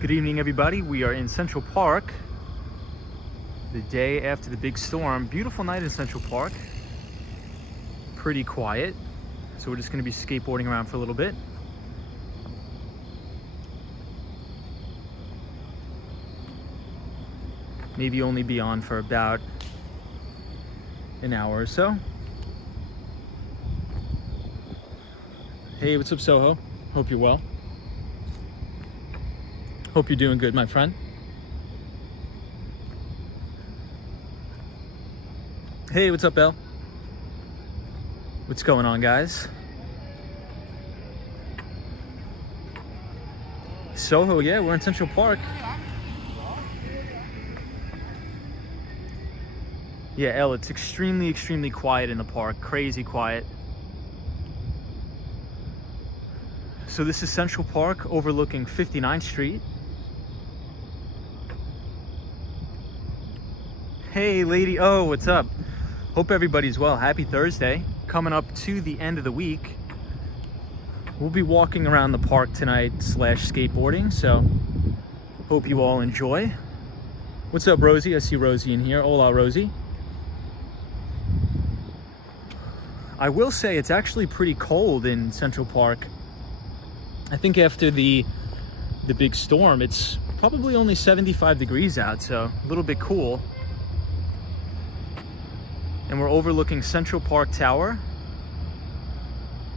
Good evening, everybody. We are in Central Park the day after the big storm. Beautiful night in Central Park. Pretty quiet. So we're just going to be skateboarding around for a little bit. Maybe only be on for about an hour or so. Hey, what's up, Soho? Hope you're well. Hope you're doing good, my friend. Hey, what's up, Elle? What's going on, guys? Soho, yeah, we're in Central Park. Yeah, Elle, it's extremely quiet in the park. Crazy quiet. So this is Central Park overlooking 59th Street. Hey, lady. Oh, what's up? Hope everybody's well. Happy Thursday. Coming up to the end of the week. We'll be walking around the park tonight / skateboarding, so hope you all enjoy. What's up, Rosie? I see Rosie in here. Hola, Rosie. I will say it's actually pretty cold in Central Park. I think after the big storm, it's probably only 75 degrees out, so a little bit cool. And we're overlooking Central Park Tower,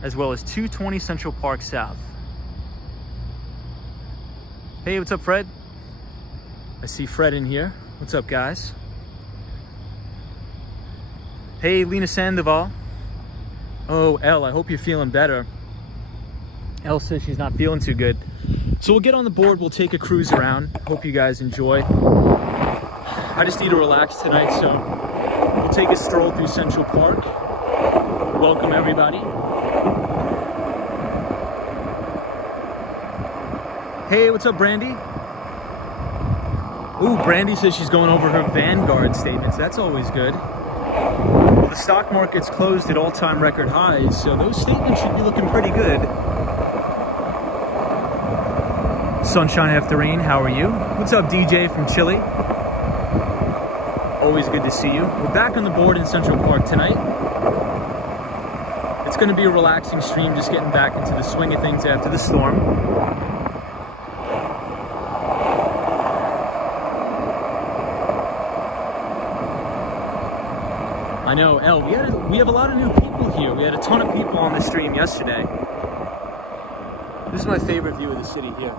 as well as 220 Central Park South. Hey, what's up, Fred? I see Fred in here. What's up, guys? Hey, Lena Sandoval. Oh, Elle, I hope you're feeling better. Elle says she's not feeling too good. So we'll get on the board, we'll take a cruise around. Hope you guys enjoy. I just need to relax tonight, so we'll take a stroll through Central Park. Welcome, everybody. Hey, what's up, Brandy? Ooh, Brandy says she's going over her Vanguard statements. That's always good. Well, the stock market's closed at all-time record highs, so those statements should be looking pretty good. Sunshine after rain, how are you? What's up, DJ from Chile? Always good to see you. We're back on the board in Central Park tonight. It's going to be a relaxing stream, just getting back into the swing of things after the storm. I know, Elle, we have a lot of new people here. We had a ton of people on the stream yesterday. This is my favorite view of the city here.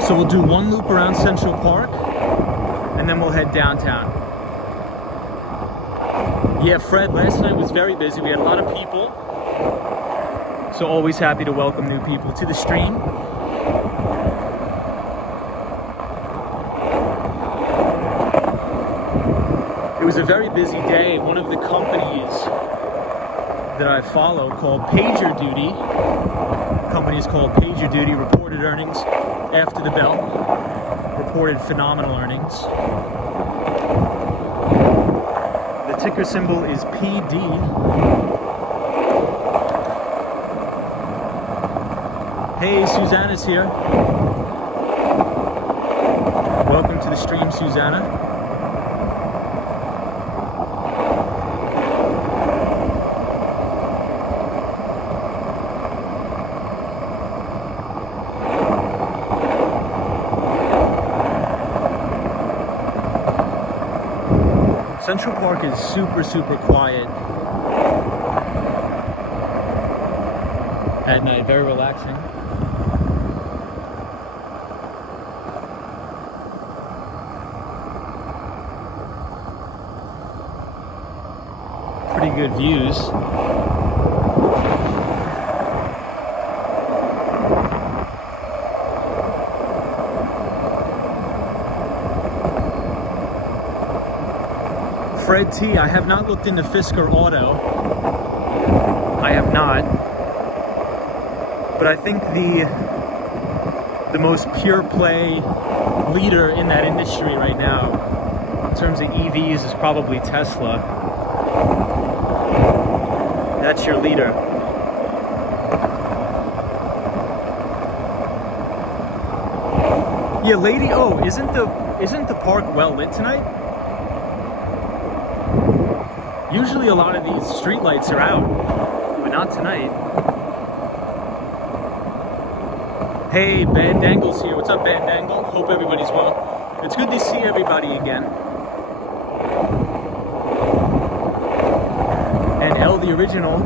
So we'll do one loop around Central Park, and then we'll head downtown. Yeah, Fred, last night was very busy. We had a lot of people. So always happy to welcome new people to the stream. It was a very busy day. One of the companies that I follow called Pagerduty, reported earnings after the bell, reported phenomenal earnings. The ticker symbol is PD. Hey, Susanna's here. Welcome to the stream, Susanna. Central Park is super quiet at night, very relaxing. Pretty good views. Fred T, I have not looked into Fisker Auto. I have not. But I think the most pure play leader in that industry right now, in terms of EVs, is probably Tesla. That's your leader. Yeah, lady. Oh, isn't the park well lit tonight? Usually a lot of these street lights are out, but not tonight. Hey, Bad Dangle's here. What's up, Bad Dangle? Hope everybody's well. It's good to see everybody again. And L, the original,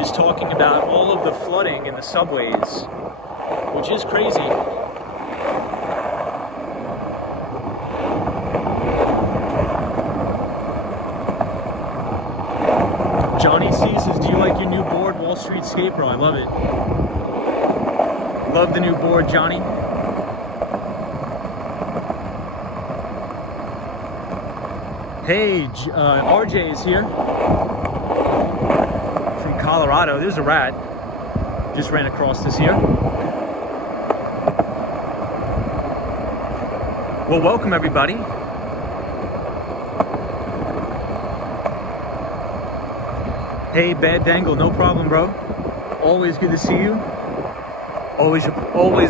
is talking about all of the flooding in the subways, which is crazy. Johnny C says, do you like your new board, Wall Street Skate Pro? I love it. Love the new board, Johnny. Hey, RJ is here. From Colorado. There's a rat. Just ran across this here. Well, welcome everybody. Hey, Bad Dangle, no problem, bro. Always good to see you. Always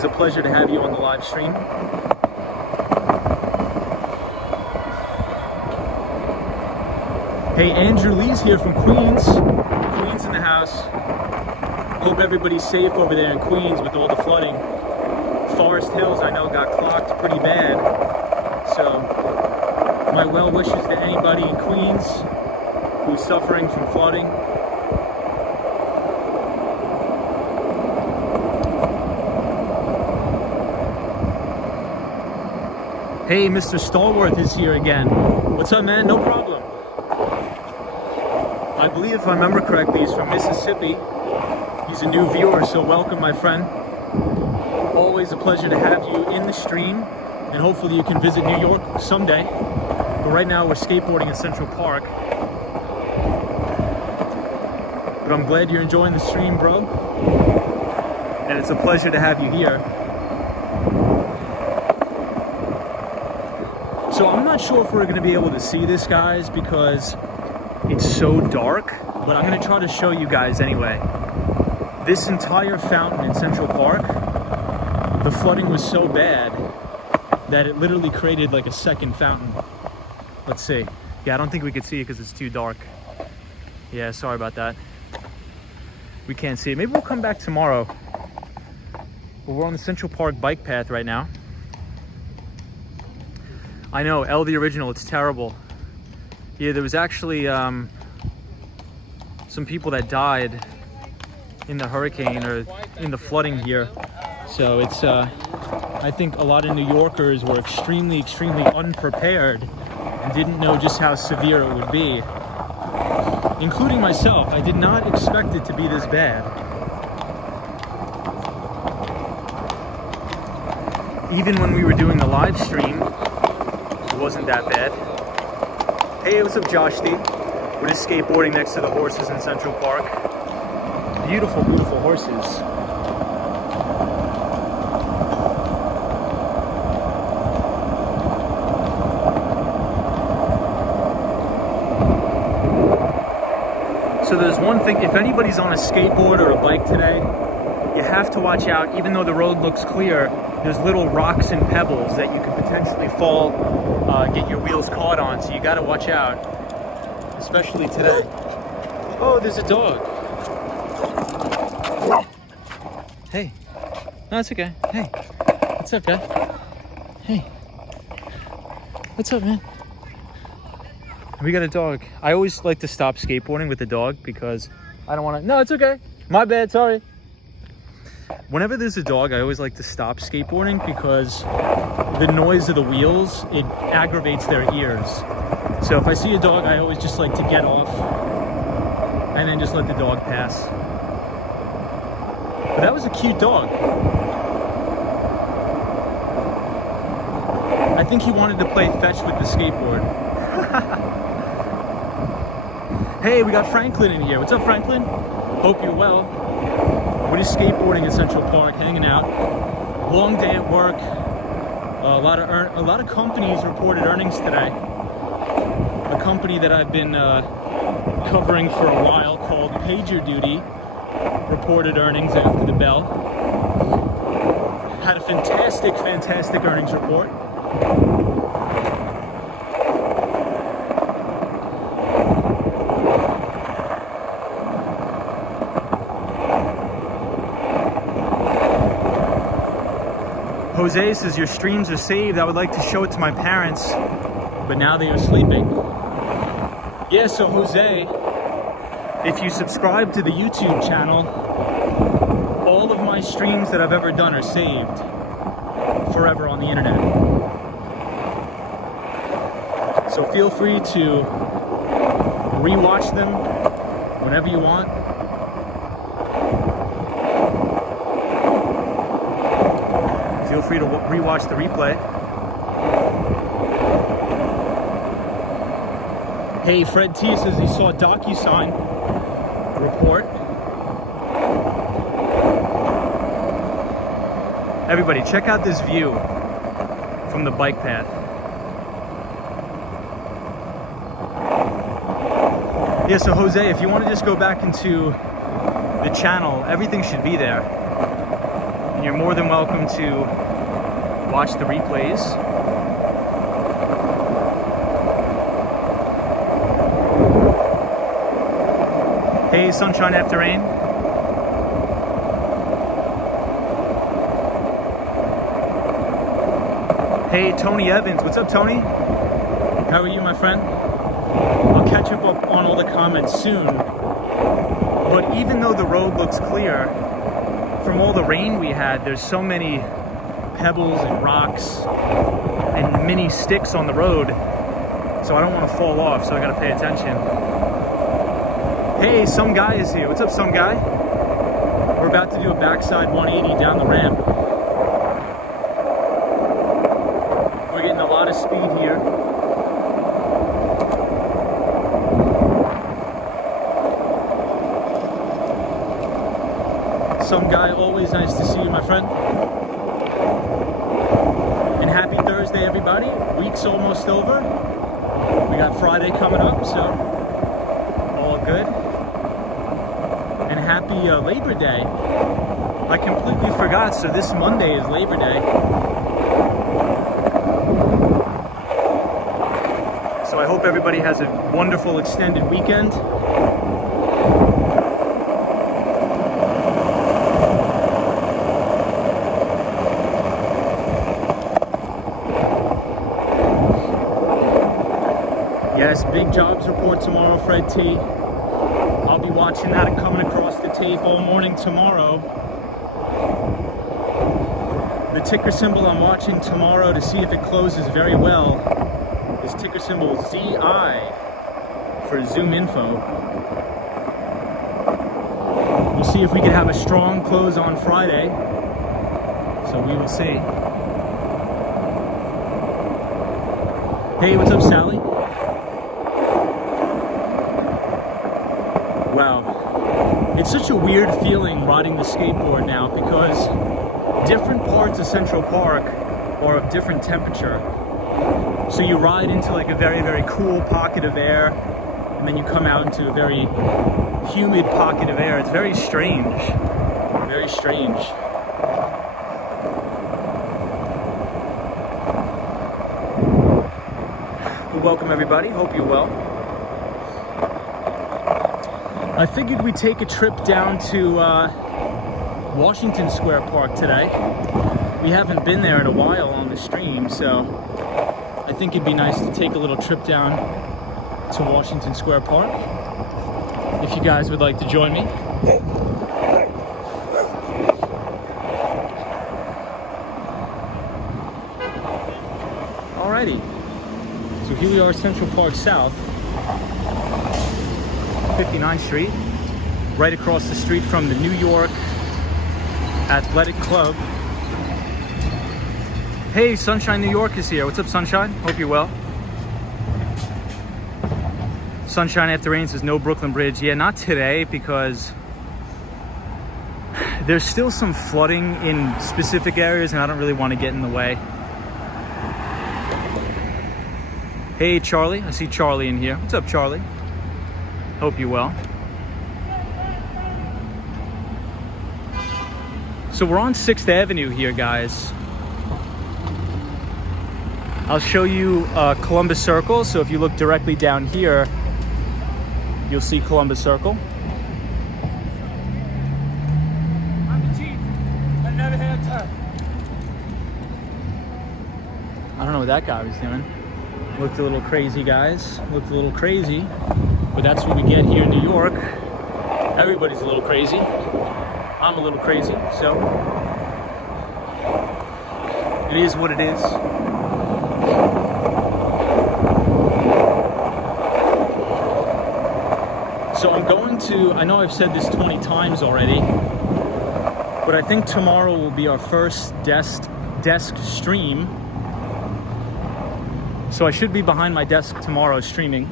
a pleasure to have you on the live stream. Hey, Andrew Lee's here from Queens. Queens in the house. Hope everybody's safe over there in Queens with all the flooding. Forest Hills, I know, got clocked pretty bad. So, my well wishes to anybody in Queens who's suffering from flooding. Hey, Mr. Stallworth is here again. What's up, man? No problem. I believe, if I remember correctly, he's from Mississippi. He's a new viewer, so welcome, my friend. Always a pleasure to have you in the stream, and hopefully you can visit New York someday. But right now we're skateboarding in Central Park. But I'm glad you're enjoying the stream, bro. And it's a pleasure to have you here. So I'm not sure if we're going to be able to see this, guys, because it's so dark, but I'm going to try to show you guys anyway. This entire fountain in Central Park, the flooding was so bad that it literally created like a second fountain. Let's see. Yeah, I don't think we could see it because it's too dark. Yeah, sorry about that. We can't see it. Maybe we'll come back tomorrow. But we're on the Central Park bike path right now. I know, L the original, it's terrible. Yeah, there was actually some people that died in the hurricane or in the flooding here. So it's, I think a lot of New Yorkers were extremely unprepared and didn't know just how severe it would be. Including myself, I did not expect it to be this bad. Even when we were doing the live stream, it wasn't that bad. Hey, what's up, Josh D? We're just skateboarding next to the horses in Central Park. Beautiful, beautiful horses. So there's one thing, if anybody's on a skateboard or a bike today, you have to watch out. Even though the road looks clear, there's little rocks and pebbles that you could potentially fall, get your wheels caught on, so you gotta watch out, especially today. Oh, there's a dog. Hey, no, it's okay. Hey, what's up, Dad? Hey, what's up, man? We got a dog. I always like to stop skateboarding with the dog because I don't want to. No, it's okay. My bad. Sorry. Whenever there's a dog, I always like to stop skateboarding because the noise of the wheels, it aggravates their ears. So if I see a dog, I always just like to get off and then just let the dog pass. But that was a cute dog. I think he wanted to play fetch with the skateboard. Hey, we got Franklin in here. What's up, Franklin? Hope you're well. We're just skateboarding in Central Park, hanging out. Long day at work. A lot of companies reported earnings today. A company that I've been covering for a while called Pagerduty reported earnings after the bell. Had a fantastic earnings report. Jose says, your streams are saved. I would like to show it to my parents, but now they are sleeping. Yeah, so Jose, if you subscribe to the YouTube channel, all of my streams that I've ever done are saved forever on the internet. So feel free to rewatch them whenever you want. Feel free to rewatch the replay. Hey, Fred T says he saw a DocuSign report. Everybody, check out this view from the bike path. Yeah, so Jose, if you want to just go back into the channel, everything should be there. And you're more than welcome to watch the replays. Hey, sunshine after rain. Hey, Tony Evans. What's up, Tony? How are you, my friend? I'll catch up on all the comments soon. But even though the road looks clear, from all the rain we had, there's so many pebbles and rocks and mini sticks on the road, so I don't want to fall off, so I gotta pay attention. Hey, some guy is here. What's up, some guy? We're about to do a backside 180 down the ramp. We're getting a lot of speed here. Some guy, always nice to see you, my friend. And happy Thursday, everybody. Week's almost over. We got Friday coming up, so all good. And happy Labor Day. I completely forgot, so this Monday is Labor Day. So I hope everybody has a wonderful extended weekend. Yes, big jobs report tomorrow, Fred T. I'll be watching that and coming across the tape all morning tomorrow. The ticker symbol I'm watching tomorrow to see if it closes very well is ticker symbol ZI for Zoom Info. We'll see if we can have a strong close on Friday. So we will see. Hey, what's up, Sally? Wow, it's such a weird feeling riding the skateboard now because different parts of Central Park are of different temperature. So you ride into like a very cool pocket of air, and then you come out into a very humid pocket of air. It's very strange, very strange. Well, welcome everybody, hope you're well. I figured we'd take a trip down to Washington Square Park today. We haven't been there in a while on the stream, so I think it'd be nice to take a little trip down to Washington Square Park. If you guys would like to join me. Alrighty, so here we are, Central Park South. 59th Street, right across the street from the New York Athletic Club. Hey, Sunshine New York is here. What's up, Sunshine? Hope you're well. Sunshine After Rain says no Brooklyn Bridge. Yeah, not today because There's still some flooding in specific areas, and I don't really want to get in the way. Hey, Charlie. I see Charlie in here. What's up, Charlie? Hope you're well. So we're on 6th Avenue here, guys. I'll show you Columbus Circle. So if you look directly down here, you'll see Columbus Circle. I'm the chief. I never had time. I don't know what that guy was doing. Looked a little crazy, guys. Looked a little crazy. But that's what we get here in New York. Everybody's a little crazy. I'm a little crazy, so it is what it is. So I'm going to, I know I've said this 20 times already, but I think tomorrow will be our first desk stream. So I should be behind my desk tomorrow streaming.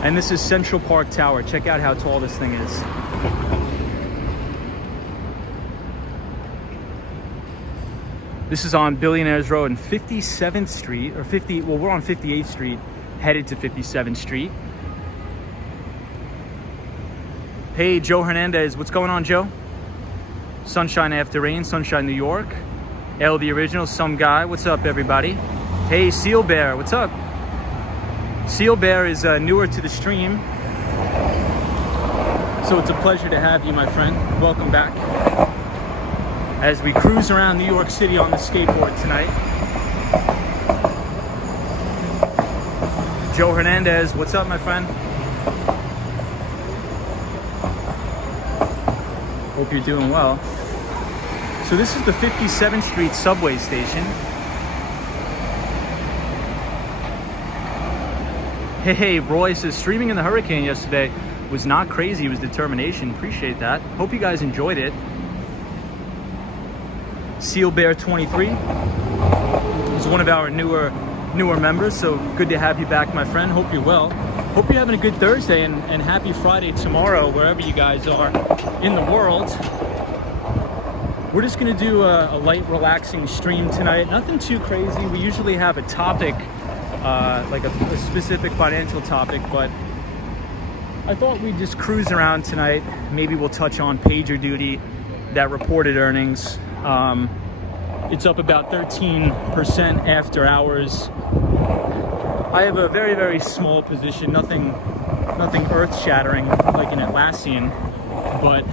And this is Central Park Tower. Check out how tall this thing is. This is on Billionaires Road and 57th Street, or 50, well, we're on 58th Street, headed to 57th Street. Hey, Joe Hernandez, what's going on, Joe? Sunshine After Rain, Sunshine New York. L the Original, Some Guy, what's up, everybody? Hey, Seal Bear, what's up? Seal Bear is newer to the stream, so it's a pleasure to have you, my friend. Welcome back. As we cruise around New York City on the skateboard tonight. Joe Hernandez, what's up, my friend? Hope you're doing well. So this is the 57th Street subway station. Hey, Roy says, streaming in the hurricane yesterday was not crazy, it was determination. Appreciate that. Hope you guys enjoyed it. Seal Bear 23 is one of our newer members, so good to have you back, my friend. Hope you're well. Hope you're having a good Thursday and happy Friday tomorrow, wherever you guys are in the world. We're just gonna do a light, relaxing stream tonight. Nothing too crazy. We usually have a topic, like a specific financial topic, but I thought we'd just cruise around tonight. Maybe we'll touch on Pagerduty, that reported earnings. It's up about 13% after hours. I have a very, very small position, nothing earth-shattering like in Atlassian, but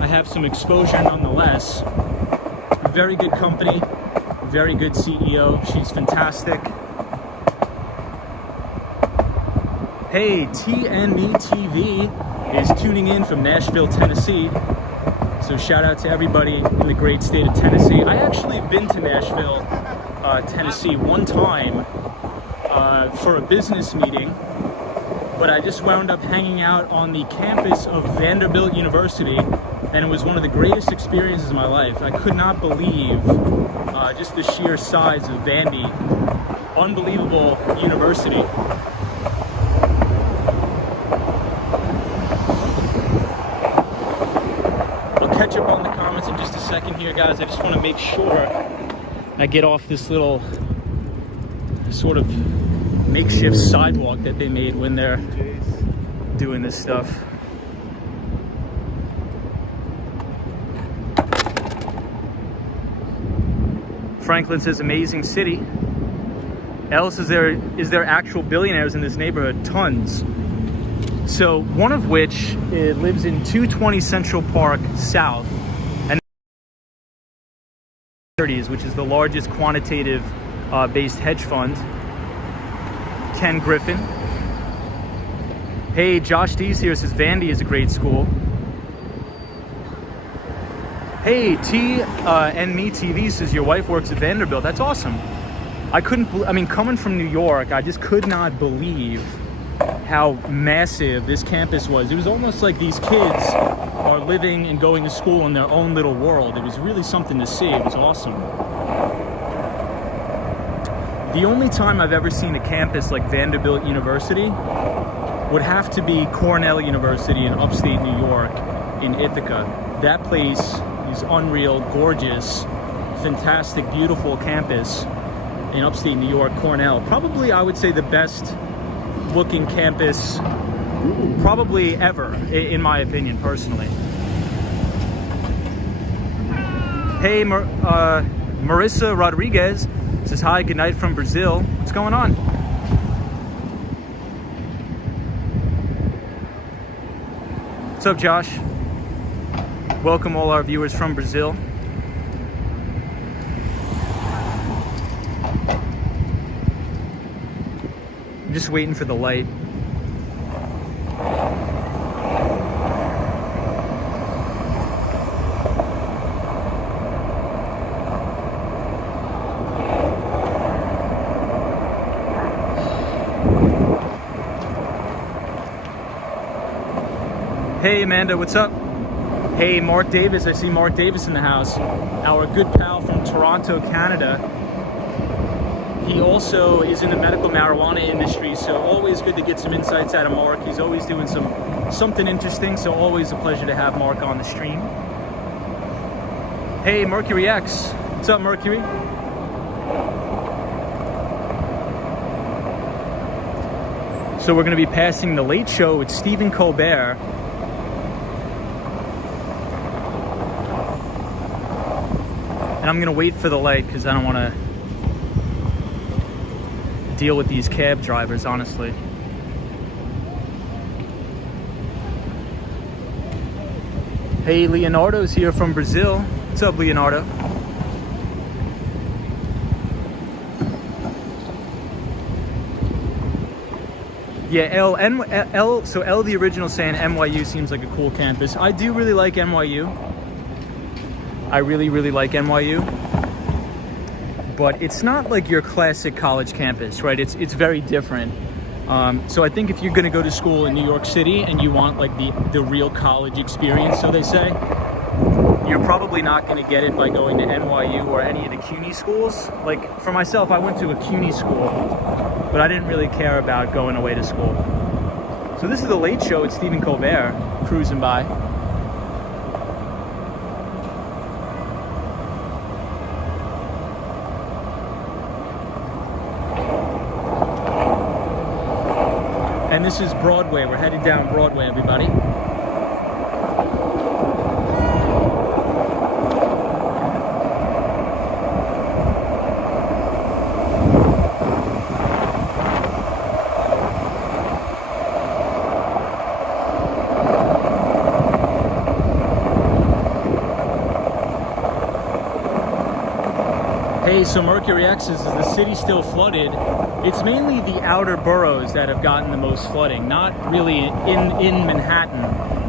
I have some exposure nonetheless. Very good company, very good CEO. She's fantastic. Hey, TNE TV is tuning in from Nashville, Tennessee. So shout out to everybody in the great state of Tennessee. I actually have been to Nashville, Tennessee one time for a business meeting, but I just wound up hanging out on the campus of Vanderbilt University, and it was one of the greatest experiences of my life. I could not believe just the sheer size of Vandy. Unbelievable university. Catch up on the comments in just a second here, guys. I just want to make sure I get off this little sort of makeshift sidewalk that they made when they're doing this stuff. Franklin says, amazing city. L says, is there actual billionaires in this neighborhood? Tons. So one of which lives in 220 Central Park South, and which is the largest quantitative based hedge fund. Ken Griffin. Hey, Josh Dees here says Vandy is a great school. Hey, TNE TV says your wife works at Vanderbilt. That's awesome. I mean, coming from New York, I just could not believe how massive this campus was. It was almost like these kids are living and going to school in their own little world. It was really something to see. It was awesome. The only time I've ever seen a campus like Vanderbilt University would have to be Cornell University in upstate New York in Ithaca. That place is unreal, gorgeous, fantastic, beautiful campus in upstate New York, Cornell. Probably, I would say, the best looking campus probably ever, in my opinion, personally. Hey, Marissa Rodriguez says hi, good night from Brazil. What's going on? What's up, Josh? Welcome all our viewers from Brazil. I'm just waiting for the light. Hey Amanda, what's up? Hey Mark Davis, I see Mark Davis in the house. Our good pal from Toronto, Canada. He also is in the medical marijuana industry, so always good to get some insights out of Mark. He's always doing something interesting, so always a pleasure to have Mark on the stream. Hey Mercury X, what's up Mercury? So we're going to be passing The Late Show with Stephen Colbert. And I'm gonna wait for the light because I don't want to deal with these cab drivers, honestly. Hey, Leonardo's here from Brazil. What's up, Leonardo? Yeah, so L the original saying NYU seems like a cool campus. I do really like NYU. I really, really like NYU, but it's not like your classic college campus, right? It's very different. So I think if you're gonna go to school in New York City and you want like the real college experience, so they say, you're probably not gonna get it by going to NYU or any of the CUNY schools. Like for myself, I went to a CUNY school, but I didn't really care about going away to school. So this is The Late Show with Stephen Colbert cruising by. And this is Broadway. We're headed down Broadway, everybody. Hey, so Mercury X is the city still flooded? It's mainly the outer boroughs that have gotten the most flooding, not really in Manhattan.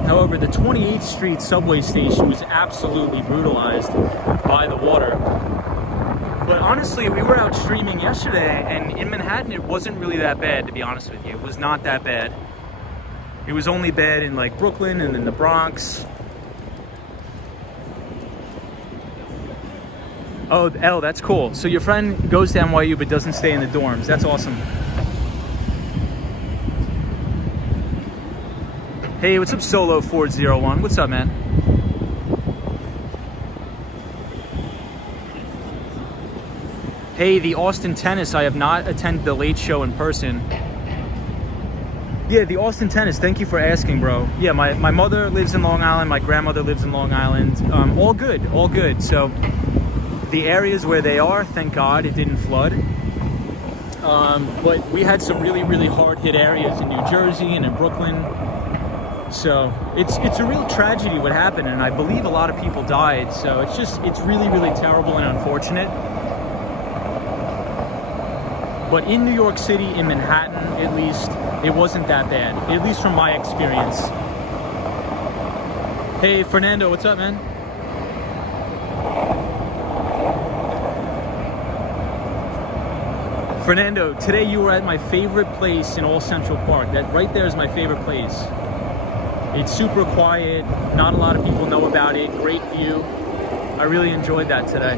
However, the 28th Street subway station was absolutely brutalized by the water. But honestly, we were out streaming yesterday, and in Manhattan, it wasn't really that bad, to be honest with you. It was not that bad. It was only bad in like Brooklyn and in the Bronx. Oh, L, that's cool. So your friend goes to NYU but doesn't stay in the dorms. That's awesome. Hey, what's up, Solo 401? What's up, man? Hey, the Austin Tennis. I have not attended The Late Show in person. Yeah, the Austin Tennis. Thank you for asking, bro. Yeah, my mother lives in Long Island. My grandmother lives in Long Island. All good, all good. So the areas where they are, thank God it didn't flood. But we had some really, really hard hit areas in New Jersey and in Brooklyn. So it's a real tragedy what happened, and I believe a lot of people died. So it's really, really terrible and unfortunate. But in New York City, in Manhattan, at least, it wasn't that bad, at least from my experience. Hey, Fernando, what's up, man? Fernando, today you were at my favorite place in all Central Park. That right there is my favorite place. It's super quiet, not a lot of people know about it, great view. I really enjoyed that today.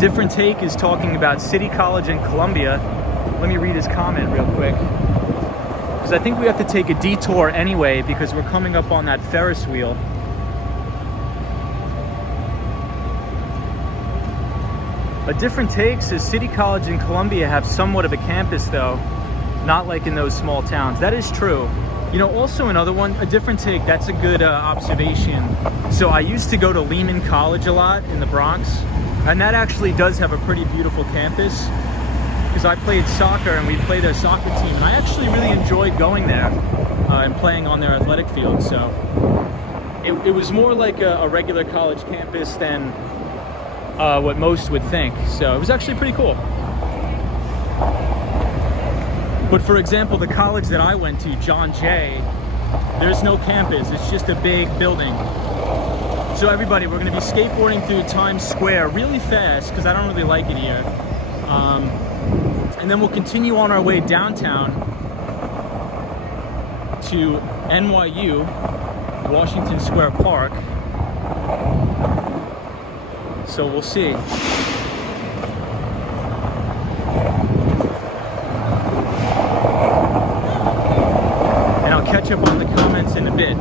Different Take is talking about City College in Columbia. Let me read his comment real quick, because I think we have to take a detour anyway because we're coming up on that Ferris wheel. A Different Take says City College in Columbia have somewhat of a campus though, not like in those small towns. That is true. You know, also another one, A Different Take, that's a good observation. So I used to go to Lehman College a lot in the Bronx, and that actually does have a pretty beautiful campus, because I played soccer and we played a soccer team, and I actually really enjoyed going there and playing on their athletic field. So it was more like a regular college campus than what most would think. So it was actually pretty cool. But for example, the college that I went to, John Jay, there's no campus. It's just a big building. So everybody, we're going to be skateboarding through Times Square really fast because I don't really like it here. And then we'll continue on our way downtown to NYU, Washington Square Park. So we'll see. And I'll catch up on the comments in a bit.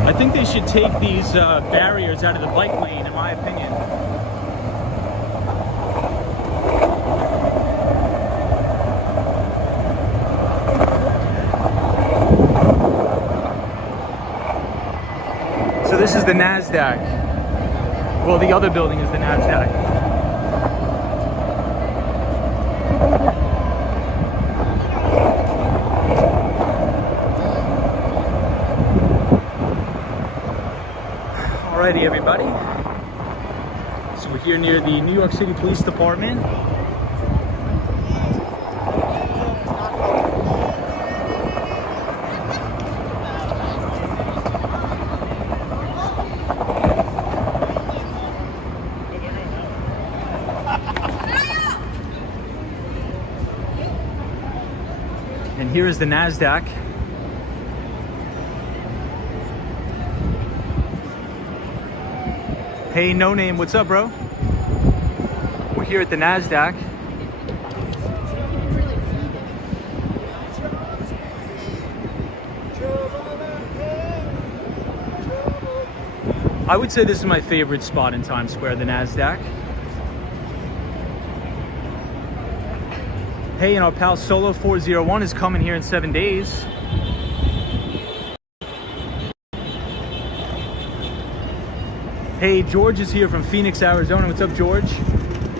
I think they should take these barriers out of the bike lane, in my opinion. So this is the NASDAQ. Well, the other building is the NASDAQ. Alrighty, everybody. So we're here near the New York City Police Department. And here is the NASDAQ. Hey, No Name, what's up, bro? We're here at the NASDAQ. I would say this is my favorite spot in Times Square, the NASDAQ. Hey, and our pal Solo 401 is coming here in 7 days. Hey, George is here from Phoenix, Arizona. What's up, George?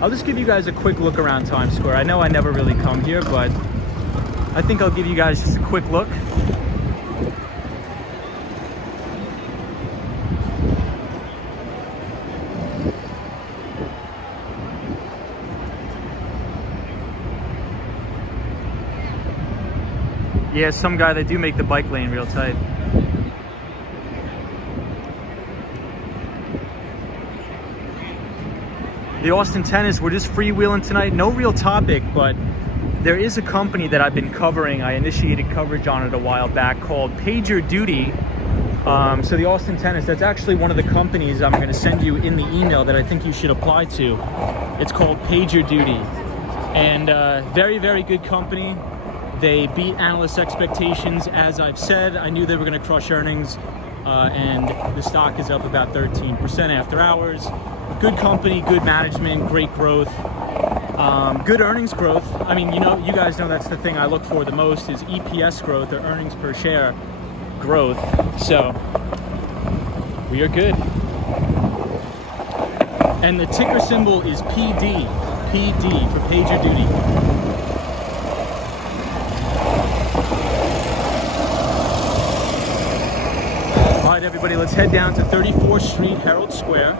I'll just give you guys a quick look around Times Square. I know I never really come here, but I think I'll give you guys just a quick look. Yeah, some guy, they do make the bike lane real tight. The Austin tennis, we're just freewheeling tonight. No real topic, but there is a company that I've been covering. I initiated coverage on it a while back called Pagerduty. So the Austin tennis, that's actually one of the companies I'm going to send you in the email that I think you should apply to. It's called Pagerduty. And very, very good company. They beat analyst expectations. As I've said, I knew they were going to crush earnings. And the stock is up about 13% after hours. Good company, good management, great growth, good earnings growth. I mean, you guys know that's the thing I look for the most is EPS growth, or earnings per share growth. So we are good. And the ticker symbol is PD for Pagerduty. right, everybody, let's head down to 34th Street, Herald Square,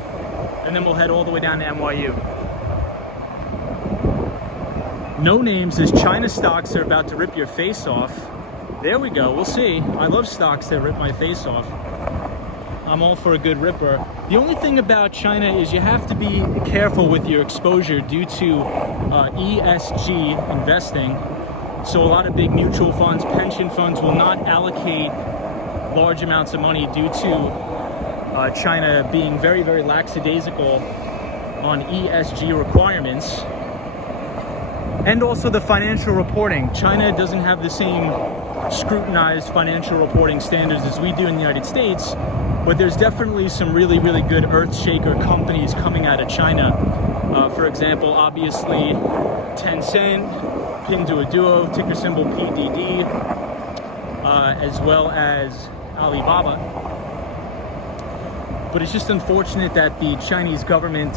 and then we'll head all the way down to NYU. No Name says China stocks are about to rip your face off. There we go, we'll see. I love stocks that rip my face off. I'm all for a good ripper. The only thing about China is you have to be careful with your exposure due to ESG investing. So a lot of big mutual funds, pension funds will not allocate large amounts of money due to China being very, very lackadaisical on ESG requirements. And also the financial reporting. China doesn't have the same scrutinized financial reporting standards as we do in the United States, but there's definitely some really, really good earth-shaker companies coming out of China. For example, obviously, Tencent, Pinduoduo, ticker symbol PDD, as well as Alibaba. But it's just unfortunate that the Chinese government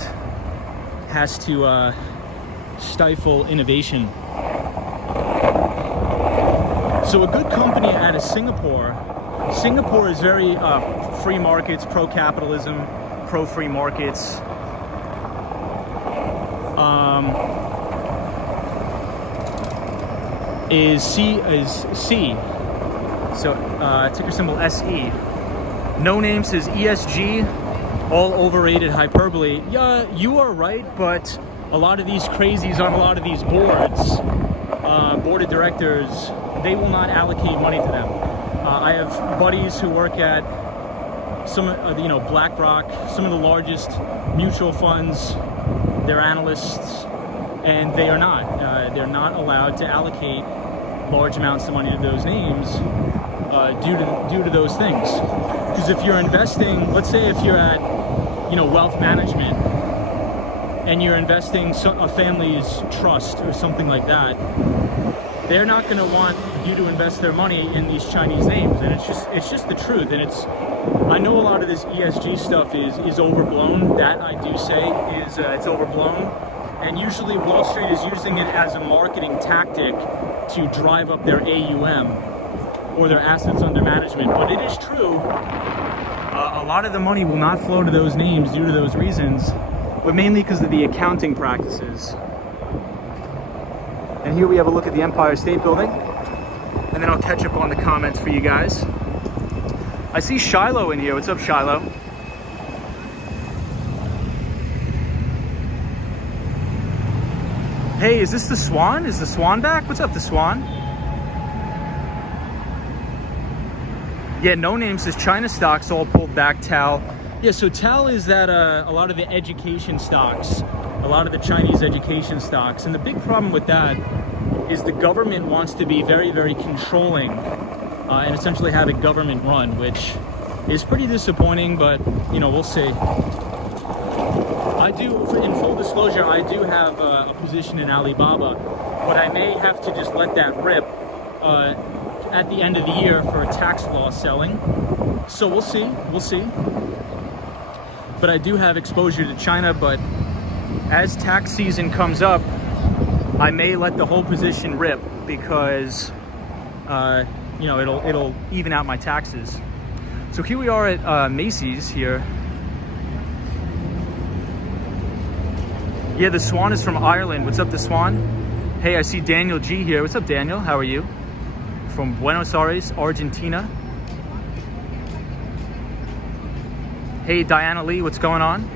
has to stifle innovation. So a good company out of Singapore is very free markets, pro-capitalism, pro-free markets. Is C. So ticker symbol SE. No Name says ESG, all overrated hyperbole. Yeah, you are right, but a lot of these crazies on a lot of these boards, board of directors, they will not allocate money to them. I have buddies who work at some, BlackRock, some of the largest mutual funds. They're analysts, and they are not. They're not allowed to allocate large amounts of money to those names due to those things. Because if you're investing, let's say if you're at, wealth management, and you're investing a family's trust or something like that, they're not going to want you to invest their money in these Chinese names, and it's just the truth. And I know a lot of this ESG stuff is overblown. That I do say is it's overblown, and usually Wall Street is using it as a marketing tactic to drive up their AUM or their assets under management. But it is true, a lot of the money will not flow to those names due to those reasons, but mainly because of the accounting practices. And here we have a look at the Empire State Building, and then I'll catch up on the comments for you guys. I see Shiloh in here. What's up, Shiloh? Hey, is this the Swan? Is the Swan back? What's up, the Swan? Yeah, No Name says China stocks all pulled back, Tal. Yeah, so Tal is that a lot of the education stocks, a lot of the Chinese education stocks. And the big problem with that is the government wants to be very, very controlling and essentially have a government run, which is pretty disappointing, but, we'll see. In full disclosure, I do have a position in Alibaba, but I may have to just let that rip at the end of the year for a tax law selling. So we'll see. But I do have exposure to China, but as tax season comes up, I may let the whole position rip because, it'll even out my taxes. So here we are at Macy's here. Yeah, the Swan is from Ireland. What's up, the Swan? Hey, I see Daniel G here. What's up, Daniel? How are you? From Buenos Aires, Argentina. Hey, Diana Lee, what's going on?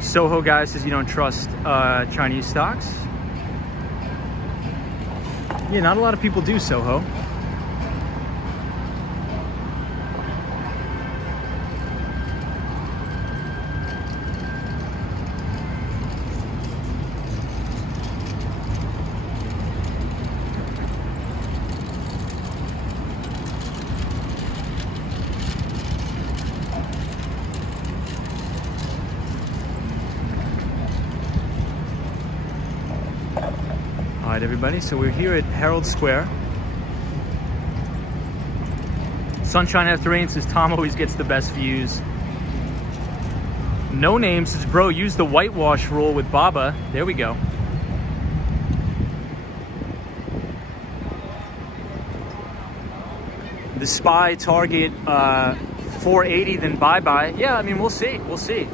Soho guy says you don't trust Chinese stocks. Yeah, not a lot of people do, Soho. Alright, everybody, so we're here at Herald Square. Sunshine After Rain says Tom always gets the best views. No Name says, bro, use the whitewash rule with Baba. There we go. the SPY target 480, then bye-bye. Yeah, I mean, we'll see. We'll see.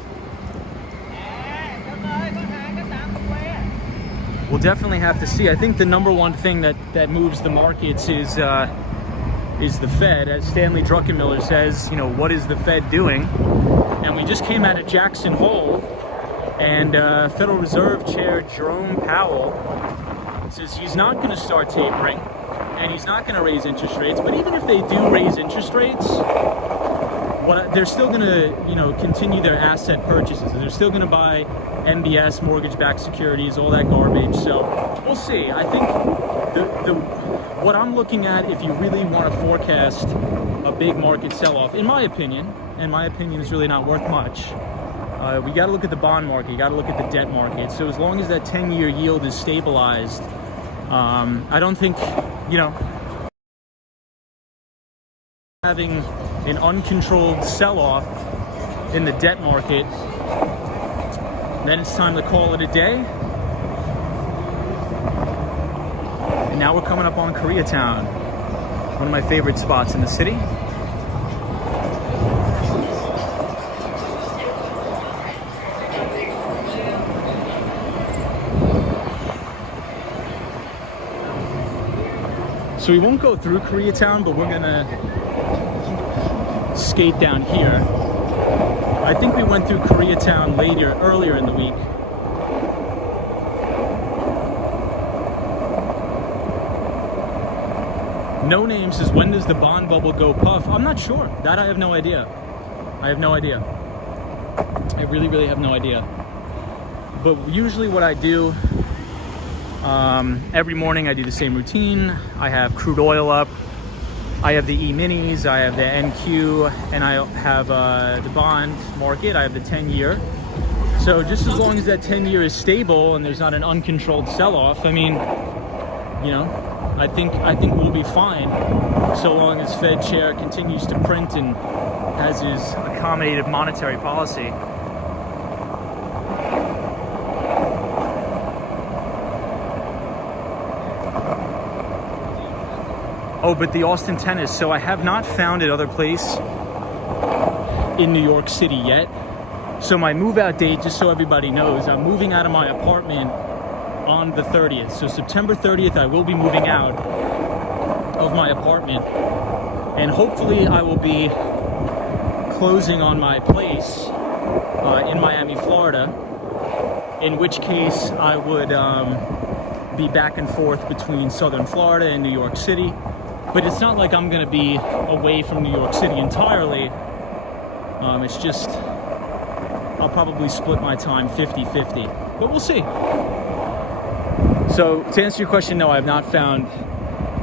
We'll definitely have to see. I think the number one thing that moves the markets is the Fed. As Stanley Druckenmiller says, you know, what is the Fed doing? And we just came out of Jackson Hole, and Federal Reserve Chair Jerome Powell says he's not going to start tapering, and he's not going to raise interest rates. But even if they do raise interest rates, they're still going to, you know, continue their asset purchases. They're still going to buy MBS, mortgage-backed securities, all that garbage. So we'll see. I think what I'm looking at, if you really want to forecast a big market sell-off, in my opinion, and my opinion is really not worth much, we got to look at the bond market. You got to look at the debt market. So as long as that 10-year yield is stabilized, I don't think, you know, having an uncontrolled sell-off in the debt market, then it's time to call it a day. And now we're coming up on Koreatown, one of my favorite spots in the city. So we won't go through Koreatown, but we're gonna skate down here. I think we went through Koreatown earlier in the week. No Name says, when does the bond bubble go puff? I'm not sure. That I have no idea. I have no idea. I really, really have no idea. But usually what I do, every morning I do the same routine. I have crude oil up. I have the E-minis, I have the NQ, and I have the bond market. I have the 10-year. So just as long as that 10-year is stable and there's not an uncontrolled sell-off, I mean, you know, I think we'll be fine so long as Fed chair continues to print and has his accommodative monetary policy. Oh, but the Austin tennis. So I have not found another place in New York City yet. So my move out date, just so everybody knows, I'm moving out of my apartment on the 30th. So September 30th, I will be moving out of my apartment. And hopefully I will be closing on my place in Miami, Florida. In which case I would be back and forth between Southern Florida and New York City. But it's not like I'm going to be away from New York City entirely. It's just, I'll probably split my time 50-50. But we'll see. So to answer your question, no, I have not found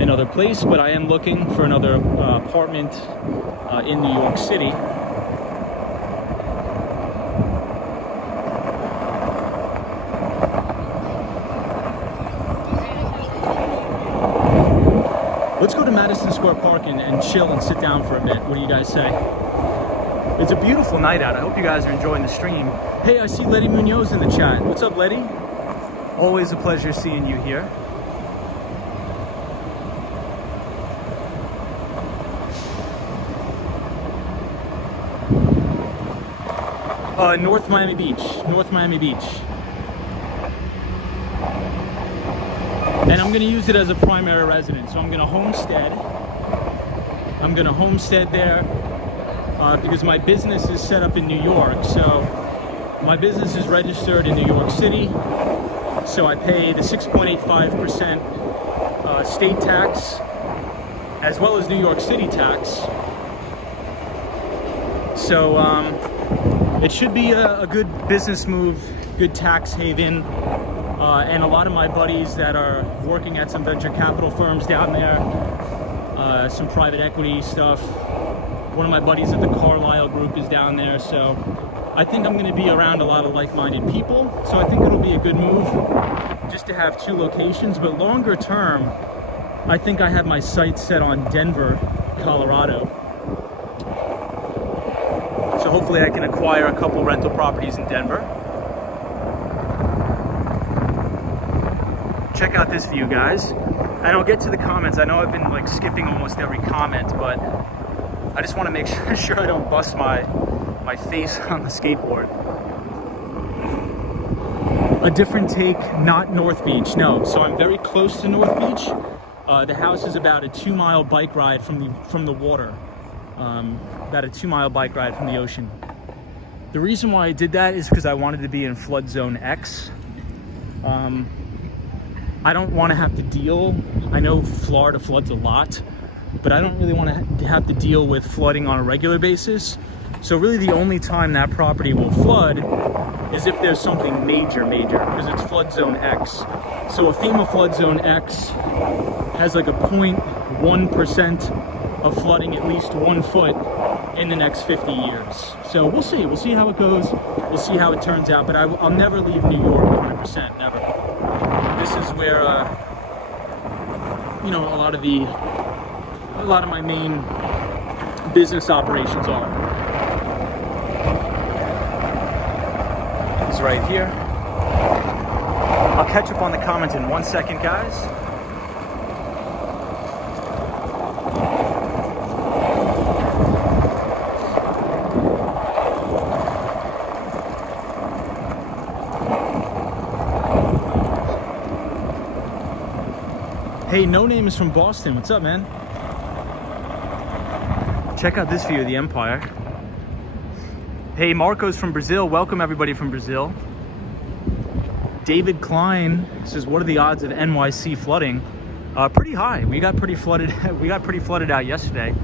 another place, but I am looking for another apartment in New York City. Let's go to Madison Square Park and chill and sit down for a bit. What do you guys say? It's a beautiful night out. I hope you guys are enjoying the stream. Hey, I see Letty Munoz in the chat. What's up, Letty? Always a pleasure seeing you here. North Miami Beach. North Miami Beach. And I'm going to use it as a primary residence. So I'm going to homestead. I'm going to homestead there because my business is set up in New York. So my business is registered in New York City. So I pay the 6.85% state tax as well as New York City tax. So it should be a good business move, good tax haven. And a lot of my buddies that are working at some venture capital firms down there, some private equity stuff. One of my buddies at the Carlyle Group is down there, so I think I'm going to be around a lot of like-minded people. So I think it'll be a good move just to have two locations. But longer term, I think I have my sights set on Denver, Colorado. So hopefully I can acquire a couple rental properties in Denver. Check out this view, guys. And I'll get to the comments. I know I've been like skipping almost every comment, but I just want to make sure I don't bust my face on the skateboard. A different take, not North Beach, no. So I'm very close to North Beach. The house is about a 2-mile bike ride from the water. About a 2-mile bike ride from the ocean. The reason why I did that is because I wanted to be in flood zone X. I don't want to have to deal. I know Florida floods a lot, but I don't really want to have to deal with flooding on a regular basis. So really the only time that property will flood is if there's something major, because it's flood zone X. So a FEMA flood zone X has like a 0.1% of flooding at least 1 foot in the next 50 years. So we'll see how it goes. We'll see how it turns out, but I'll never leave New York 100%, never. This is where, you know, a lot of my main business operations are. It's right here. I'll catch up on the comments in 1 second, guys. Hey, No Name is from Boston. What's up, man? Check out this view of the Empire. Hey, Marco's from Brazil. Welcome everybody from Brazil. David Klein says, "What are the odds of NYC flooding?" Pretty high. We got pretty flooded. We got pretty flooded out yesterday.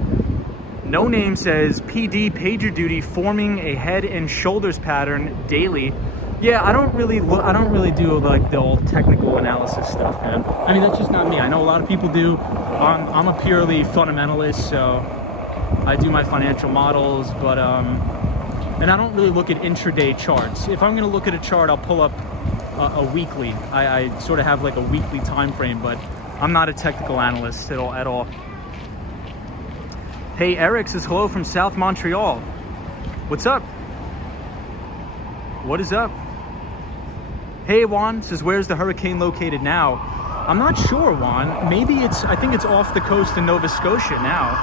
No Name says, "PD Pagerduty forming a head and shoulders pattern daily." Yeah, I don't really do like the old technical analysis stuff, man. I mean, that's just not me. I know a lot of people do. I'm a purely fundamentalist, so I do my financial models, but and I don't really look at intraday charts. If I'm going to look at a chart, I'll pull up a weekly. I sort of have like a weekly time frame, but I'm not a technical analyst at all. Hey, Eric says hello from South Montreal. What's up? What is up? Hey, Juan says, where's the hurricane located now? I'm not sure, Juan. Maybe I think it's off the coast in Nova Scotia now.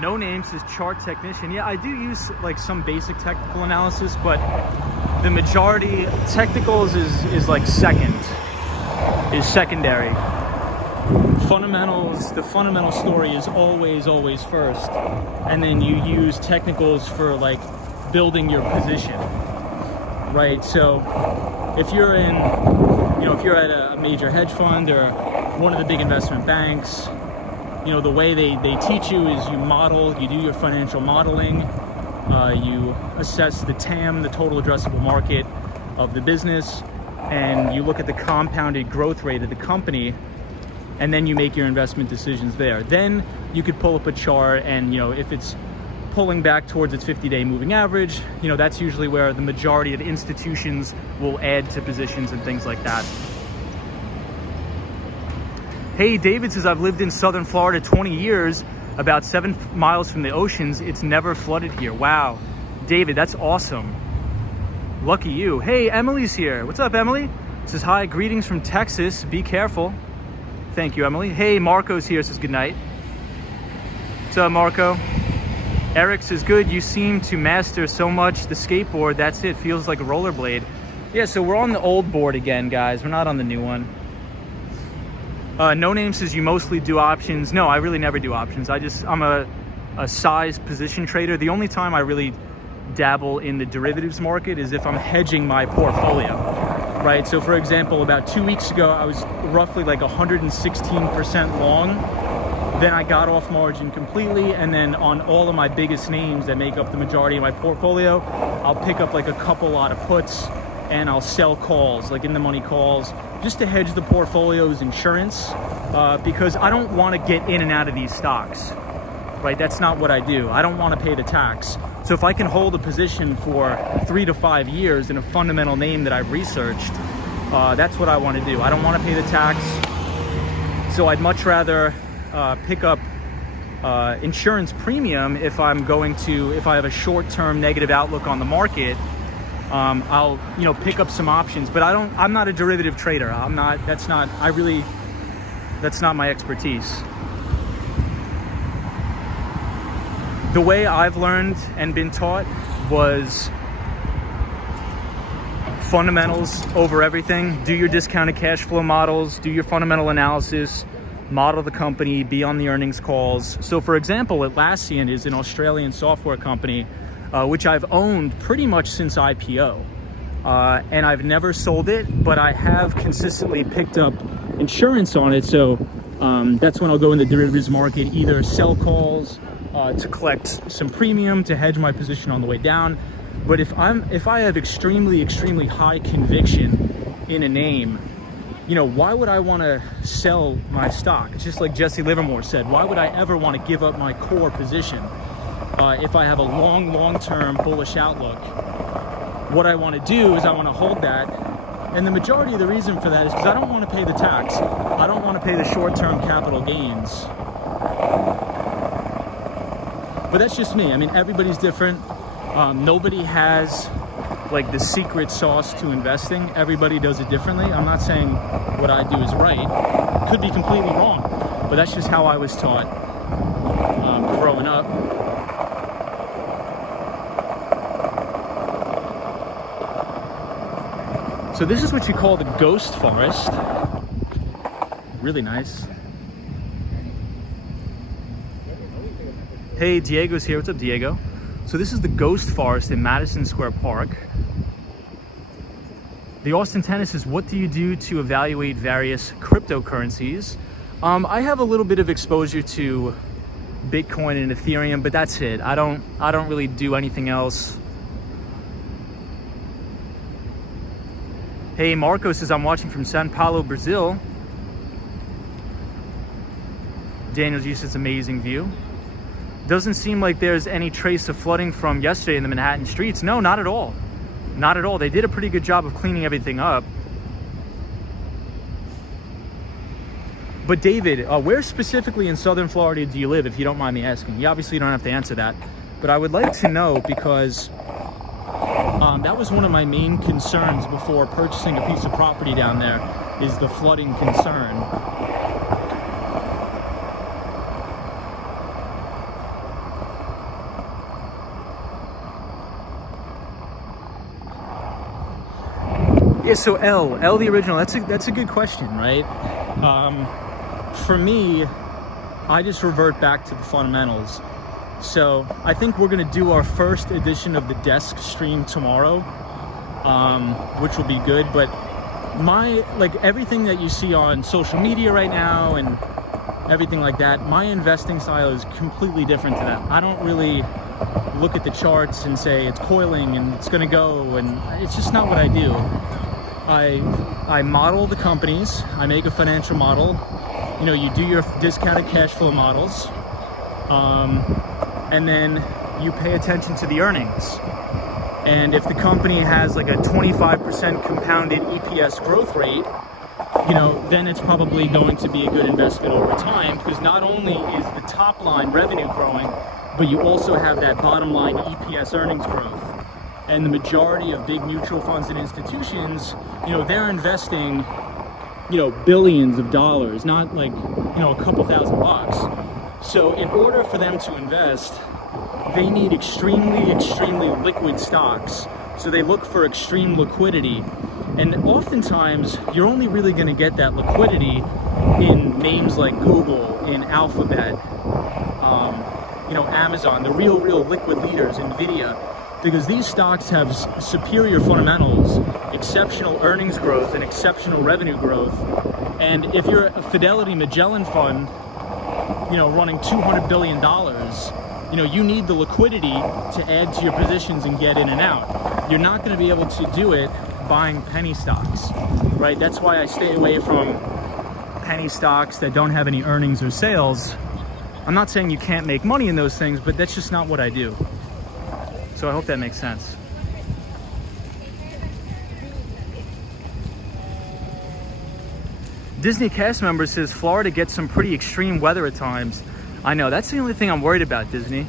No Name says chart technician. Yeah, I do use like some basic technical analysis, but the majority technicals is like secondary. Fundamentals, the fundamental story is always first, and then you use technicals for like building your position, right? So if you're in, you know, if you're at a major hedge fund or one of the big investment banks, you know, the way they teach you is you do your financial modeling, you assess the TAM, the total addressable market of the business, and you look at the compounded growth rate of the company, and then you make your investment decisions there. Then you could pull up a chart, and you know, if it's pulling back towards its 50-day moving average, you know, that's usually where the majority of institutions will add to positions and things like that. Hey, David says, I've lived in southern Florida 20 years, about 7 miles from the oceans. It's never flooded here. Wow. David, that's awesome. Lucky you. Hey, Emily's here. What's up, Emily? Says, hi, greetings from Texas. Be careful. Thank you, Emily. Hey, Marco's here, says good night. What's up, Marco? Eric says, good, you seem to master so much the skateboard. That's it, feels like a rollerblade. Yeah, so we're on the old board again, guys. We're not on the new one. No Name says, you mostly do options. No, I really never do options. I'm a size position trader. The only time I really dabble in the derivatives market is if I'm hedging my portfolio, right? So for example, about 2 weeks ago, I was roughly like 116% long. Then I got off margin completely, and then on all of my biggest names that make up the majority of my portfolio, I'll pick up like a couple lot of puts, and I'll sell calls, like in the money calls, just to hedge the portfolio's insurance, because I don't want to get in and out of these stocks, right? That's not what I do. I don't want to pay the tax. So if I can hold a position for 3 to 5 years in a fundamental name that I've researched, that's what I want to do. I don't want to pay the tax. So I'd much rather pick up insurance premium if I have a short-term negative outlook on the market. I'll pick up some options, but I'm not a derivative trader. That's not my expertise. The way I've learned and been taught was fundamentals over everything. Do your discounted cash flow models, do your fundamental analysis, model the company, be on the earnings calls. So for example, Atlassian is an Australian software company, which I've owned pretty much since IPO. And I've never sold it, but I have consistently picked up insurance on it. So that's when I'll go in the derivatives market, either sell calls to collect some premium to hedge my position on the way down. But if I have extremely high conviction in a name, why would I want to sell my stock? It's just like Jesse Livermore said, why would I ever want to give up my core position if I have a long-term bullish outlook? What I want to do is I want to hold that. And the majority of the reason for that is because I don't want to pay the tax. I don't want to pay the short-term capital gains. But that's just me. I mean, everybody's different. Nobody has like the secret sauce to investing. Everybody does it differently. I'm not saying what I do is right. Could be completely wrong, but that's just how I was taught growing up. So this is what you call the ghost forest. Really nice. Hey, Diego's here. What's up, Diego? So this is the Ghost Forest in Madison Square Park. The Austin Tennis is, what do you do to evaluate various cryptocurrencies? I have a little bit of exposure to Bitcoin and Ethereum, but that's it. I don't really do anything else. Hey, Marco says, I'm watching from Sao Paulo, Brazil. Daniel G says, amazing view. Doesn't seem like there's any trace of flooding from yesterday in the Manhattan streets. No, not at all. Not at all. They did a pretty good job of cleaning everything up. But David, where specifically in Southern Florida do you live, if you don't mind me asking? You obviously don't have to answer that, but I would like to know because that was one of my main concerns before purchasing a piece of property down there, is the flooding concern. Yeah, so L the original, that's a good question, right? For me, I just revert back to the fundamentals. So I think we're gonna do our first edition of the desk stream tomorrow, which will be good. But everything that you see on social media right now and everything like that, my investing style is completely different to that. I don't really look at the charts and say it's coiling and it's gonna go, and it's just not what I do. I model the companies. I make a financial model. You do your discounted cash flow models, and then you pay attention to the earnings. And if the company has like a 25% compounded EPS growth rate, then it's probably going to be a good investment over time, because not only is the top line revenue growing, but you also have that bottom line EPS earnings growth. And the majority of big mutual funds and institutions, they're investing, billions of dollars, not like, a couple $1,000. So in order for them to invest, they need extremely liquid stocks. So they look for extreme liquidity. And oftentimes, you're only really going to get that liquidity in names like Google, in Alphabet, Amazon, the real liquid leaders, NVIDIA. Because these stocks have superior fundamentals, exceptional earnings growth, and exceptional revenue growth. And if you're a Fidelity Magellan fund, running $200 billion, you need the liquidity to add to your positions and get in and out. You're not going to be able to do it buying penny stocks, right? That's why I stay away from penny stocks that don't have any earnings or sales. I'm not saying you can't make money in those things, but that's just not what I do. So I hope that makes sense. Disney cast member says Florida gets some pretty extreme weather at times. I know, that's the only thing I'm worried about, Disney.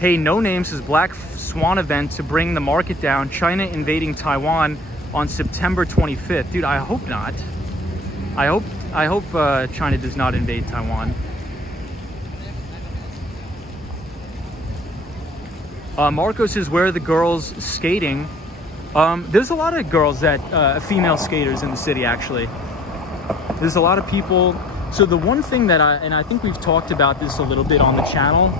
Hey, No Name says Black Swan event to bring the market down. China invading Taiwan on September 25th. Dude, I hope not. I hope China does not invade Taiwan. Marco says, where are the girls skating? There's a lot of girls that, female skaters in the city, actually. There's a lot of people. So the one thing that I think we've talked about this a little bit on the channel,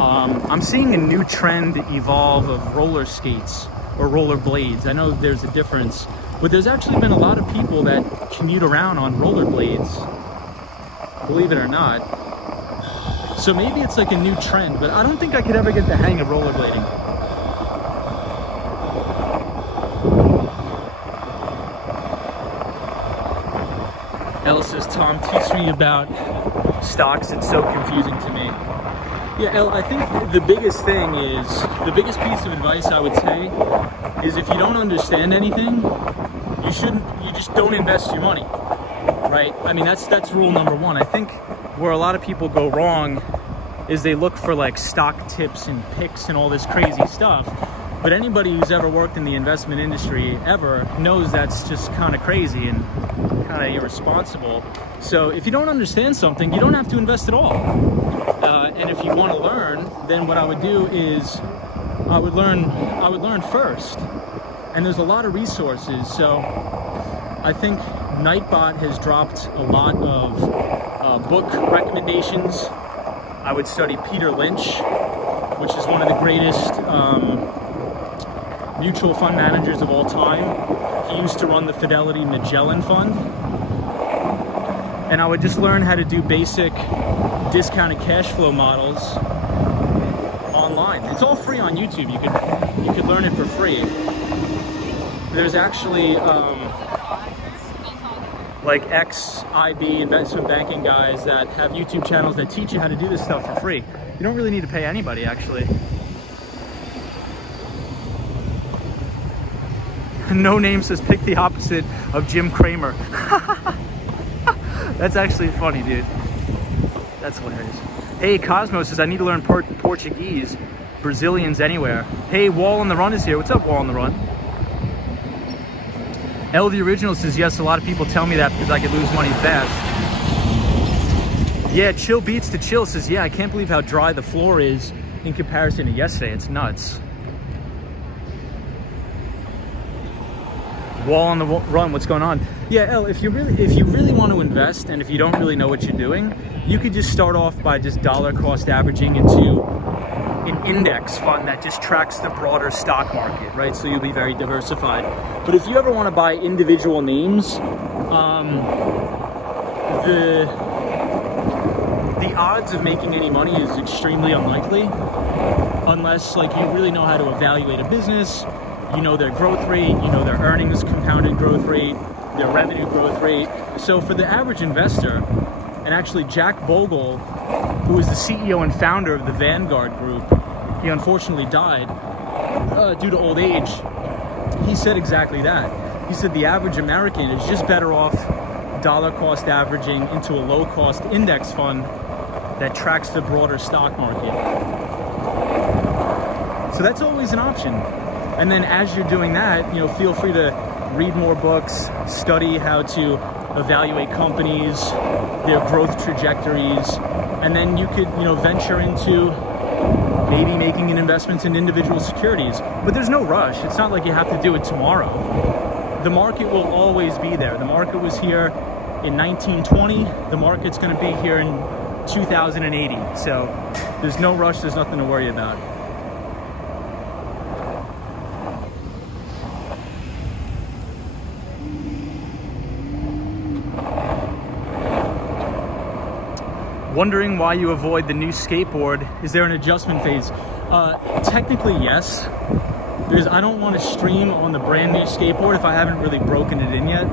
I'm seeing a new trend evolve of roller skates or roller blades. I know there's a difference, but there's actually been a lot of people that commute around on roller blades, believe it or not. So maybe it's like a new trend, but I don't think I could ever get the hang of rollerblading. Elle says, Tom, teach me about stocks. It's so confusing to me. Yeah, Elle, I think the biggest thing is, the biggest piece of advice I would say is if you don't understand anything, you just don't invest your money, right? I mean, that's rule number one. I think where a lot of people go wrong is they look for like stock tips and picks and all this crazy stuff. But anybody who's ever worked in the investment industry ever knows that's just kind of crazy and kind of irresponsible. So if you don't understand something, you don't have to invest at all. And if you want to learn, then what I would do is I would learn first. And there's a lot of resources. So I think Nightbot has dropped a lot of book recommendations. I would study Peter Lynch, which is one of the greatest mutual fund managers of all time. He used to run the Fidelity Magellan Fund. And I would just learn how to do basic discounted cash flow models online. It's all free on YouTube. You could learn it for free. There's actually like ex-IB investment banking guys that have YouTube channels that teach you how to do this stuff for free. You don't really need to pay anybody, actually. No Name says pick the opposite of Jim Cramer. That's actually funny, dude. That's hilarious. Hey, Cosmo says I need to learn Portuguese. Brazilians anywhere. Hey, Wall on the Run is here. What's up, Wall on the Run? L the Original says yes, a lot of people tell me that because I could lose money fast. Yeah, Chill Beats to Chill says, yeah, I can't believe how dry the floor is in comparison to yesterday. It's nuts. Wall on the Run, what's going on? Yeah, Elle, if you really want to invest and if you don't really know what you're doing, you could just start off by just dollar cost averaging into an index fund that just tracks the broader stock market, right? So you'll be very diversified. But if you ever want to buy individual names, the odds of making any money is extremely unlikely unless like you really know how to evaluate a business. You know their growth rate, you know their earnings compounded growth rate, their revenue growth rate. So for the average investor, and actually Jack Bogle, who is the CEO and founder of the Vanguard Group, he unfortunately died due to old age. He said exactly that. He said the average American is just better off dollar cost averaging into a low cost index fund that tracks the broader stock market. So that's always an option. And then as you're doing that, you know, feel free to read more books, study how to evaluate companies, their growth trajectories, and then you could, you know, venture into maybe making an investment in individual securities. But there's no rush. It's not like you have to do it tomorrow. The market will always be there. The market was here in 1920. The market's going to be here in 2080. So there's no rush. There's nothing to worry about. Wondering why you avoid the new skateboard. Is there an adjustment phase? Technically, yes. I don't want to stream on the brand new skateboard if I haven't really broken it in yet.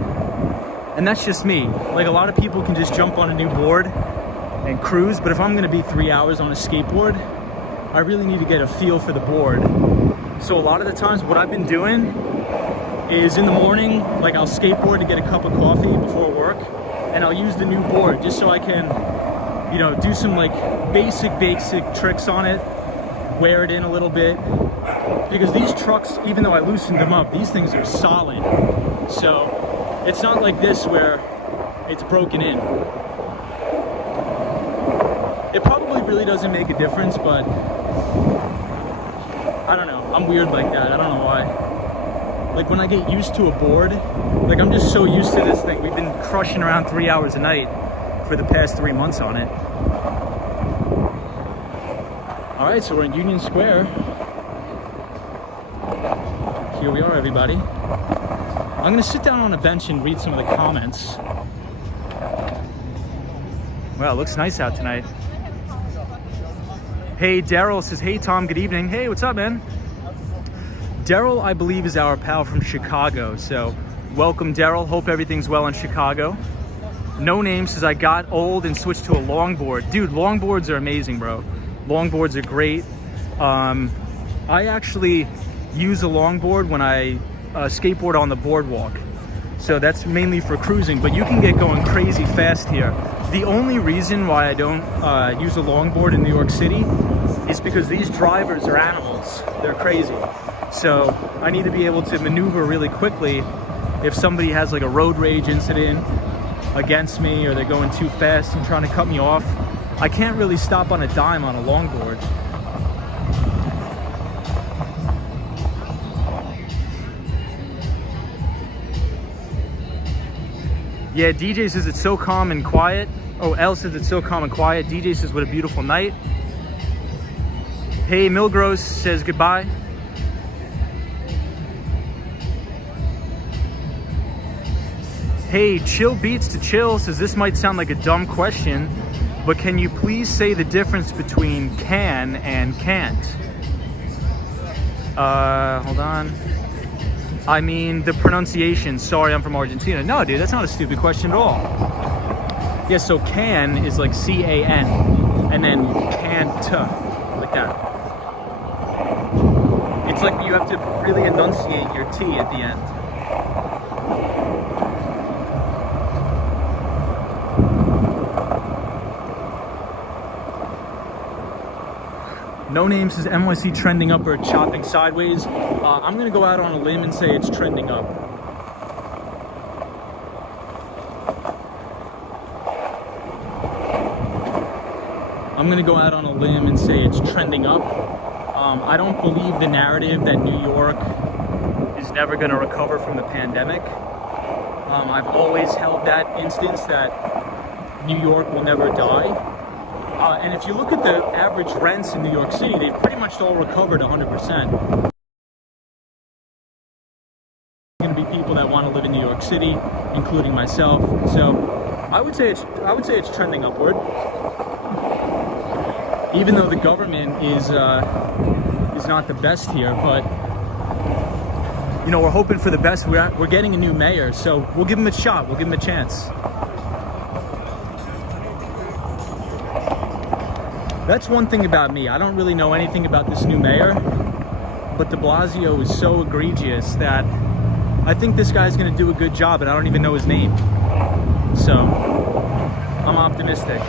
And that's just me. Like a lot of people can just jump on a new board and cruise, but if I'm gonna be 3 hours on a skateboard, I really need to get a feel for the board. So a lot of the times what I've been doing is in the morning, like I'll skateboard to get a cup of coffee before work. and I'll use the new board just so I can, you know, do some like basic tricks on it, wear it in a little bit, because these trucks, even though I loosened them up, these things are solid. So it's not like this where it's broken in. It probably really doesn't make a difference, but I don't know. I'm weird like that. I don't know why. Like when I get used to a board, like I'm just so used to this thing. We've been crushing around 3 hours a night for the past 3 months on it. All right, so we're in Union Square. Here we are, everybody. I'm gonna sit down on a bench and read some of the comments. Wow, it looks nice out tonight. Hey, Daryl says, hey Tom, good evening. Hey, what's up, man? Daryl, I believe, is our pal from Chicago. So welcome, Daryl. Hope everything's well in Chicago. No Name says, I got old and switched to a longboard. Dude, longboards are amazing, bro. Longboards are great. I actually use a longboard when I skateboard on the boardwalk. So that's mainly for cruising, but you can get going crazy fast here. The only reason why I don't use a longboard in New York City is because these drivers are animals. They're crazy. So I need to be able to maneuver really quickly if somebody has like a road rage incident against me, or they're going too fast and trying to cut me off. I can't really stop on a dime on a longboard. Yeah, DJ says it's so calm and quiet. Oh, L says it's so calm and quiet. DJ says what a beautiful night. Hey, Milgros says goodbye. Hey, Chill Beats to Chill says this might sound like a dumb question, but can you please say the difference between can and can't? Hold on. I mean the pronunciation. Sorry, I'm from Argentina. No, dude, that's not a stupid question at all. Yeah, so can is like C-A-N, and then can't, like that. It's like you have to really enunciate your T at the end. No Name says NYC trending up or chopping sideways. I'm gonna go out on a limb and say it's trending up. I'm gonna go out on a limb and say it's trending up. I don't believe the narrative that New York is never gonna recover from the pandemic. I've always held that instance that New York will never die. And if you look at the average rents in New York City, they've pretty much all recovered 100%. Going to be people that want to live in New York City, including myself. So I would say it's trending upward. Even though the government is not the best here, but you know, we're hoping for the best. We're getting a new mayor, so we'll give him a shot. We'll give him a chance. That's one thing about me. I don't really know anything about this new mayor, but de Blasio is so egregious that I think this guy's gonna do a good job, and I don't even know his name. So, I'm optimistic.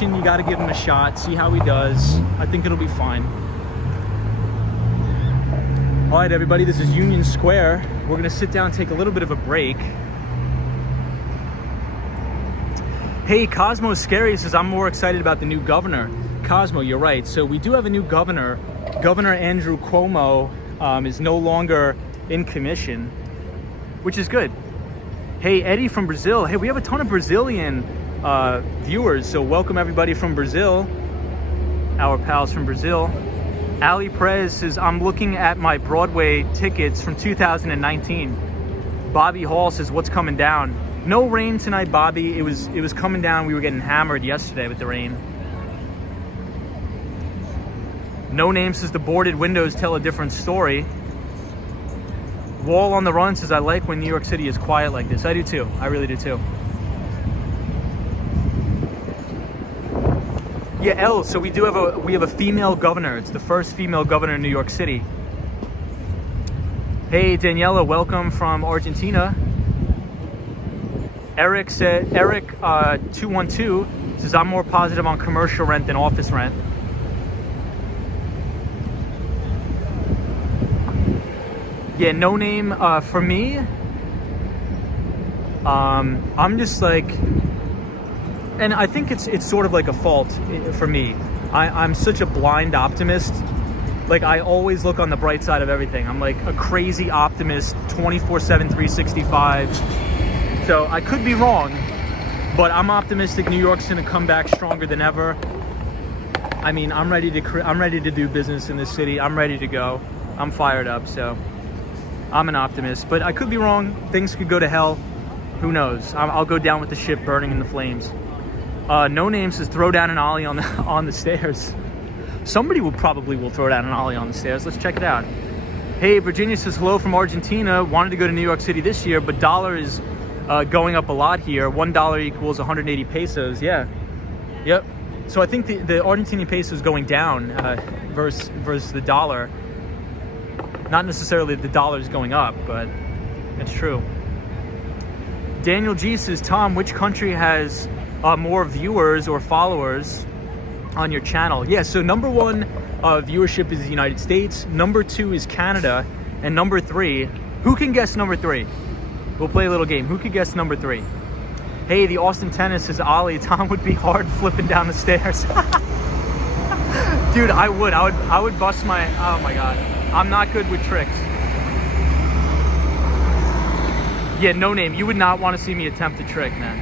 You gotta give him a shot, see how he does. I think it'll be fine. All right, everybody, this is Union Square. We're gonna sit down and take a little bit of a break. Hey, Cosmo Scary says, I'm more excited about the new governor. Cosmo, you're right. So we do have a new governor. Governor Andrew Cuomo is no longer in commission, which is good. Hey, Eddie from Brazil. Hey, we have a ton of Brazilian viewers, so welcome everybody from Brazil, our pals from Brazil. Ali Perez says, I'm looking at my Broadway tickets from 2019. Bobby Hall says, what's coming down? No rain tonight, Bobby. It was coming down. We were getting hammered yesterday with the rain. No Name says the boarded windows tell a different story. Wall on the Run says, I like when New York City is quiet like this. I do too. I really do too. Yeah, L, so we have a female governor. It's the first female governor in New York City. Hey, Daniela, welcome from Argentina. Eric 212 says I'm more positive on commercial rent than office rent. Yeah, no name for me. I'm just like, and I think it's sort of like a fault for me. I'm such a blind optimist. Like, I always look on the bright side of everything. I'm like a crazy optimist, 24/7, 365. So I could be wrong, but I'm optimistic New York's gonna come back stronger than ever. I mean, I'm ready to do business in this city. I'm ready to go. I'm fired up, so I'm an optimist. But I could be wrong. Things could go to hell. Who knows? I'll go down with the ship burning in the flames. No Name says throw down an ollie on the stairs. Somebody will throw down an ollie on the stairs. Let's check it out. Hey, Virginia says hello from Argentina. Wanted to go to New York City this year, but dollar is going up a lot here. $1 equals 180 pesos. Yeah. Yep. So I think the Argentinian peso is going down versus the dollar. Not necessarily the dollar is going up, but it's true. Daniel G says, Tom, which country has more viewers or followers on your channel? Yeah, so number one viewership is the United States. Number two is Canada. And number three, who can guess number three? We'll play a little game. Who could guess number three? Hey, the Austin Tennis says, Ollie, Tom would be hard flipping down the stairs. Dude, I would bust my, oh my God. I'm not good with tricks. Yeah, No Name, you would not want to see me attempt a trick, man.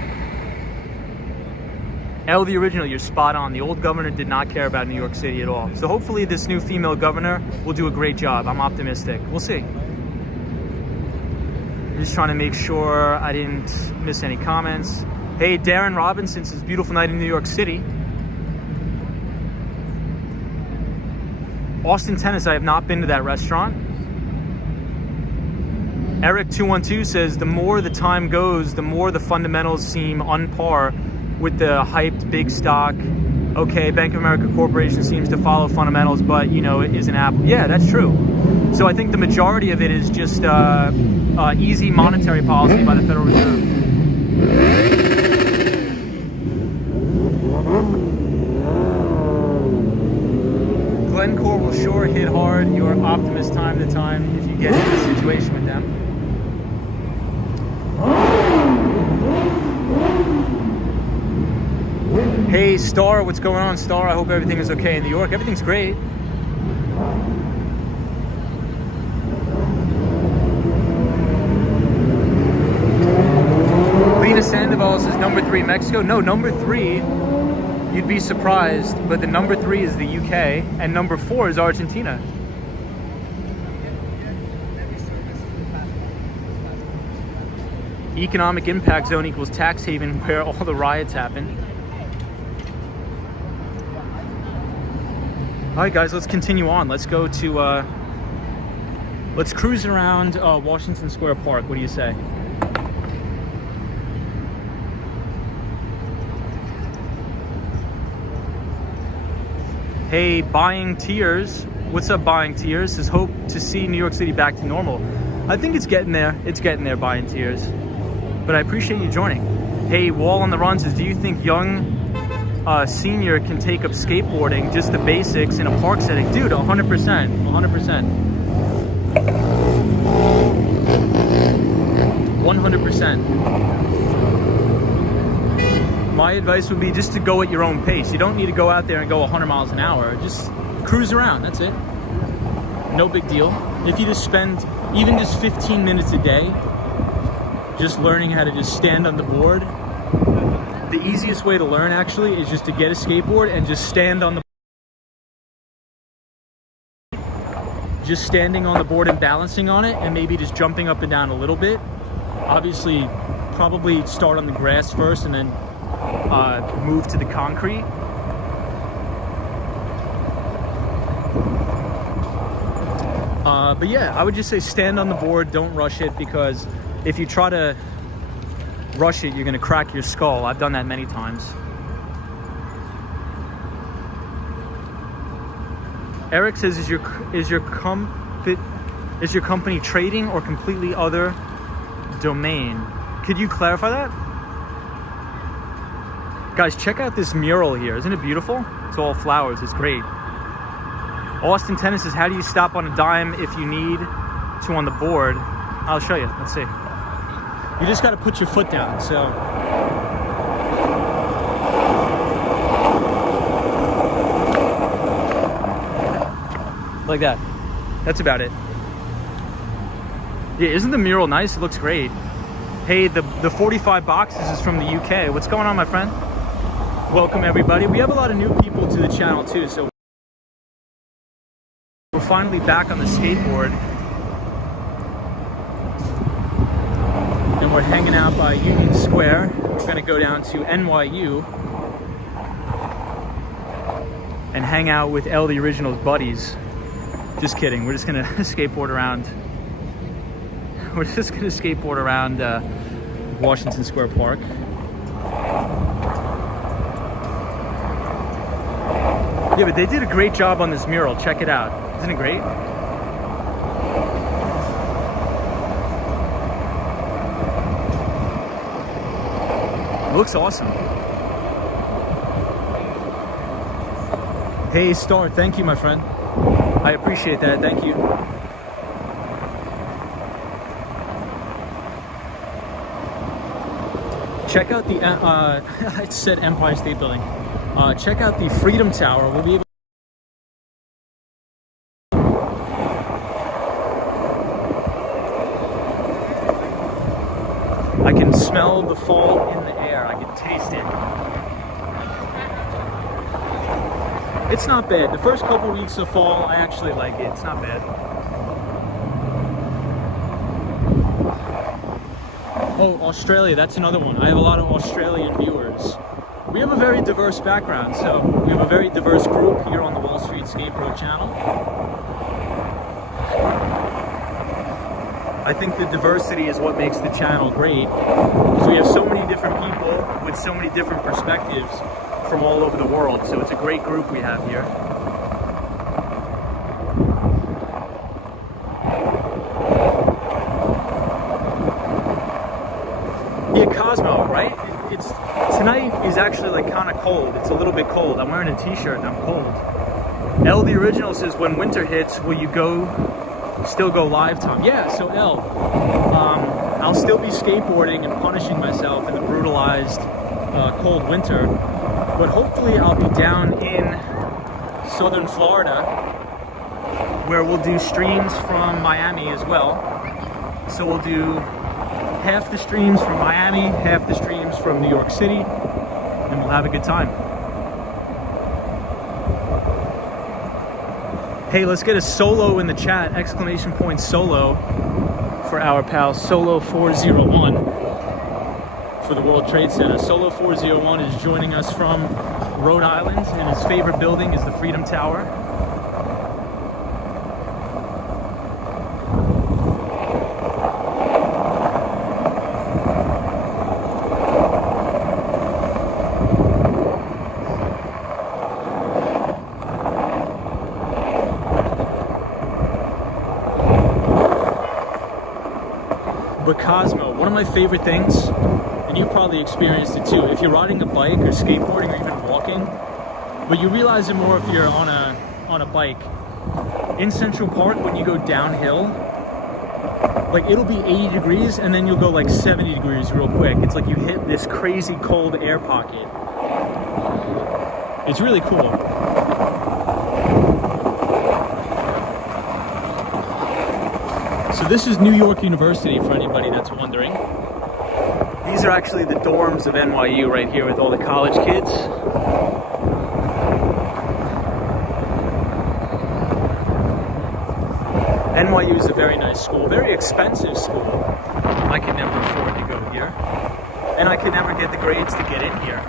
L, the original, you're spot on. The old governor did not care about New York City at all. So hopefully this new female governor will do a great job. I'm optimistic. We'll see. I'm just trying to make sure I didn't miss any comments. Hey, Darren Robinson says, beautiful night in New York City. Austin Tennis, I have not been to that restaurant. Eric 212 says, the more the time goes, the more the fundamentals seem on par with the hyped big stock. Okay, Bank of America Corporation seems to follow fundamentals, but you know, it is an Apple. Yeah, that's true. So I think the majority of it is just easy monetary policy by the Federal Reserve. Glencore will sure hit hard. You're optimist time to time if you get into a situation with them. Hey, Star, what's going on, Star? I hope everything is okay in New York. Everything's great. Lena Sandoval says number 3, Mexico. No, number 3, you'd be surprised, but the number 3 is the UK, and number 4 is Argentina. Economic impact zone equals tax haven where all the riots happen. All right, guys, let's continue on. Let's go to, let's cruise around Washington Square Park. What do you say? Hey, Buying Tears. What's up, Buying Tears? Says, hope to see New York City back to normal. I think it's getting there. It's getting there, Buying Tears. But I appreciate you joining. Hey, Wall on the Run says, do you think young senior can take up skateboarding, just the basics in a park setting? Dude, 100%, 100%. 100%. My advice would be just to go at your own pace. You don't need to go out there and go 100 miles an hour. Just cruise around, that's it. No big deal. If you just spend even just 15 minutes a day just learning how to just stand on the board. The easiest way to learn actually is just to get a skateboard and just stand on the just standing on the board and balancing on it, and maybe just jumping up and down a little bit. Obviously, probably start on the grass first and then move to the concrete. But yeah, I would just say stand on the board, don't rush it, because if you try to rush it, you're gonna crack your skull. I've done that many times. Eric says, is your company trading or completely other domain? Could you clarify that? Guys, check out this mural here. Isn't it beautiful? It's all flowers. It's great. Austin Tennis says, how do you stop on a dime if you need to on the board? I'll show you. Let's see. You just got to put your foot down. So like that. That's about it. Yeah, isn't the mural nice? It looks great. Hey, the 45 boxes is from the UK. What's going on, my friend? Welcome, everybody. We have a lot of new people to the channel, too. So we're finally back on the skateboard. And we're hanging out by Union Square. We're going to go down to NYU and hang out with El the Original's buddies. Just kidding. We're just going to skateboard around. We're just going to skateboard around Washington Square Park. Yeah, but they did a great job on this mural. Check it out. Isn't it great? It looks awesome. Hey, Star, thank you, my friend. I appreciate that. Thank you. Check out the, I said Empire State Building. Check out the Freedom Tower. We'll be able I can smell the fall in the air. I can taste it. It's not bad. The first couple weeks of fall, I actually like it. It's not bad. Oh, Australia, that's another one. I have a lot of Australian viewers. We have a very diverse background, so we have a very diverse group here on the Wall Street Skateboard channel. I think the diversity is what makes the channel great, because we have so many different people with so many different perspectives from all over the world, so it's a great group we have here. Yeah, Cosmo, right? It's tonight is actually like kind of cold. It's a little bit cold. I'm wearing a t-shirt and I'm cold. El the Original says, when winter hits, will you still go live, Tom? Yeah, so El, I'll still be skateboarding and punishing myself in the brutalized cold winter, but hopefully I'll be down in southern Florida where we'll do streams from Miami as well. So we'll do half the streams from Miami, half the streams from New York City, and we'll have a good time. Hey, let's get a solo in the chat, exclamation point solo, for our pal Solo401 for the World Trade Center. Solo401 is joining us from Rhode Island, and his favorite building is the Freedom Tower. But Cosmo, one of my favorite things, and you probably experienced it too, if you're riding a bike or skateboarding or even walking, but you realize it more if you're on a bike. In Central Park, when you go downhill, like it'll be 80 degrees and then you'll go like 70 degrees real quick. It's like you hit this crazy cold air pocket. It's really cool. So this is New York University, for anybody that's wondering. These are actually the dorms of NYU right here with all the college kids. NYU is a very nice school, very expensive school. I could never afford to go here. And I could never get the grades to get in here.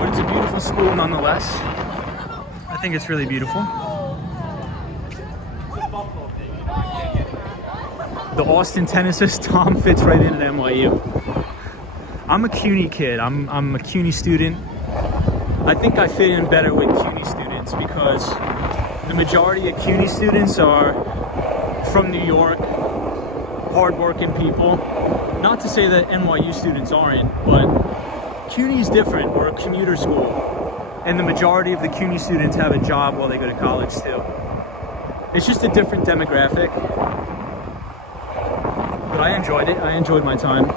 But it's a beautiful school nonetheless. I think it's really beautiful. The Austin Tennis says Tom fits right in at NYU. I'm a CUNY kid. I'm a CUNY student. I think I fit in better with CUNY students because the majority of CUNY students are from New York, hardworking people. Not to say that NYU students aren't, but CUNY is different. We're a commuter school, and the majority of the CUNY students have a job while they go to college too. It's just a different demographic, but I enjoyed it. I enjoyed my time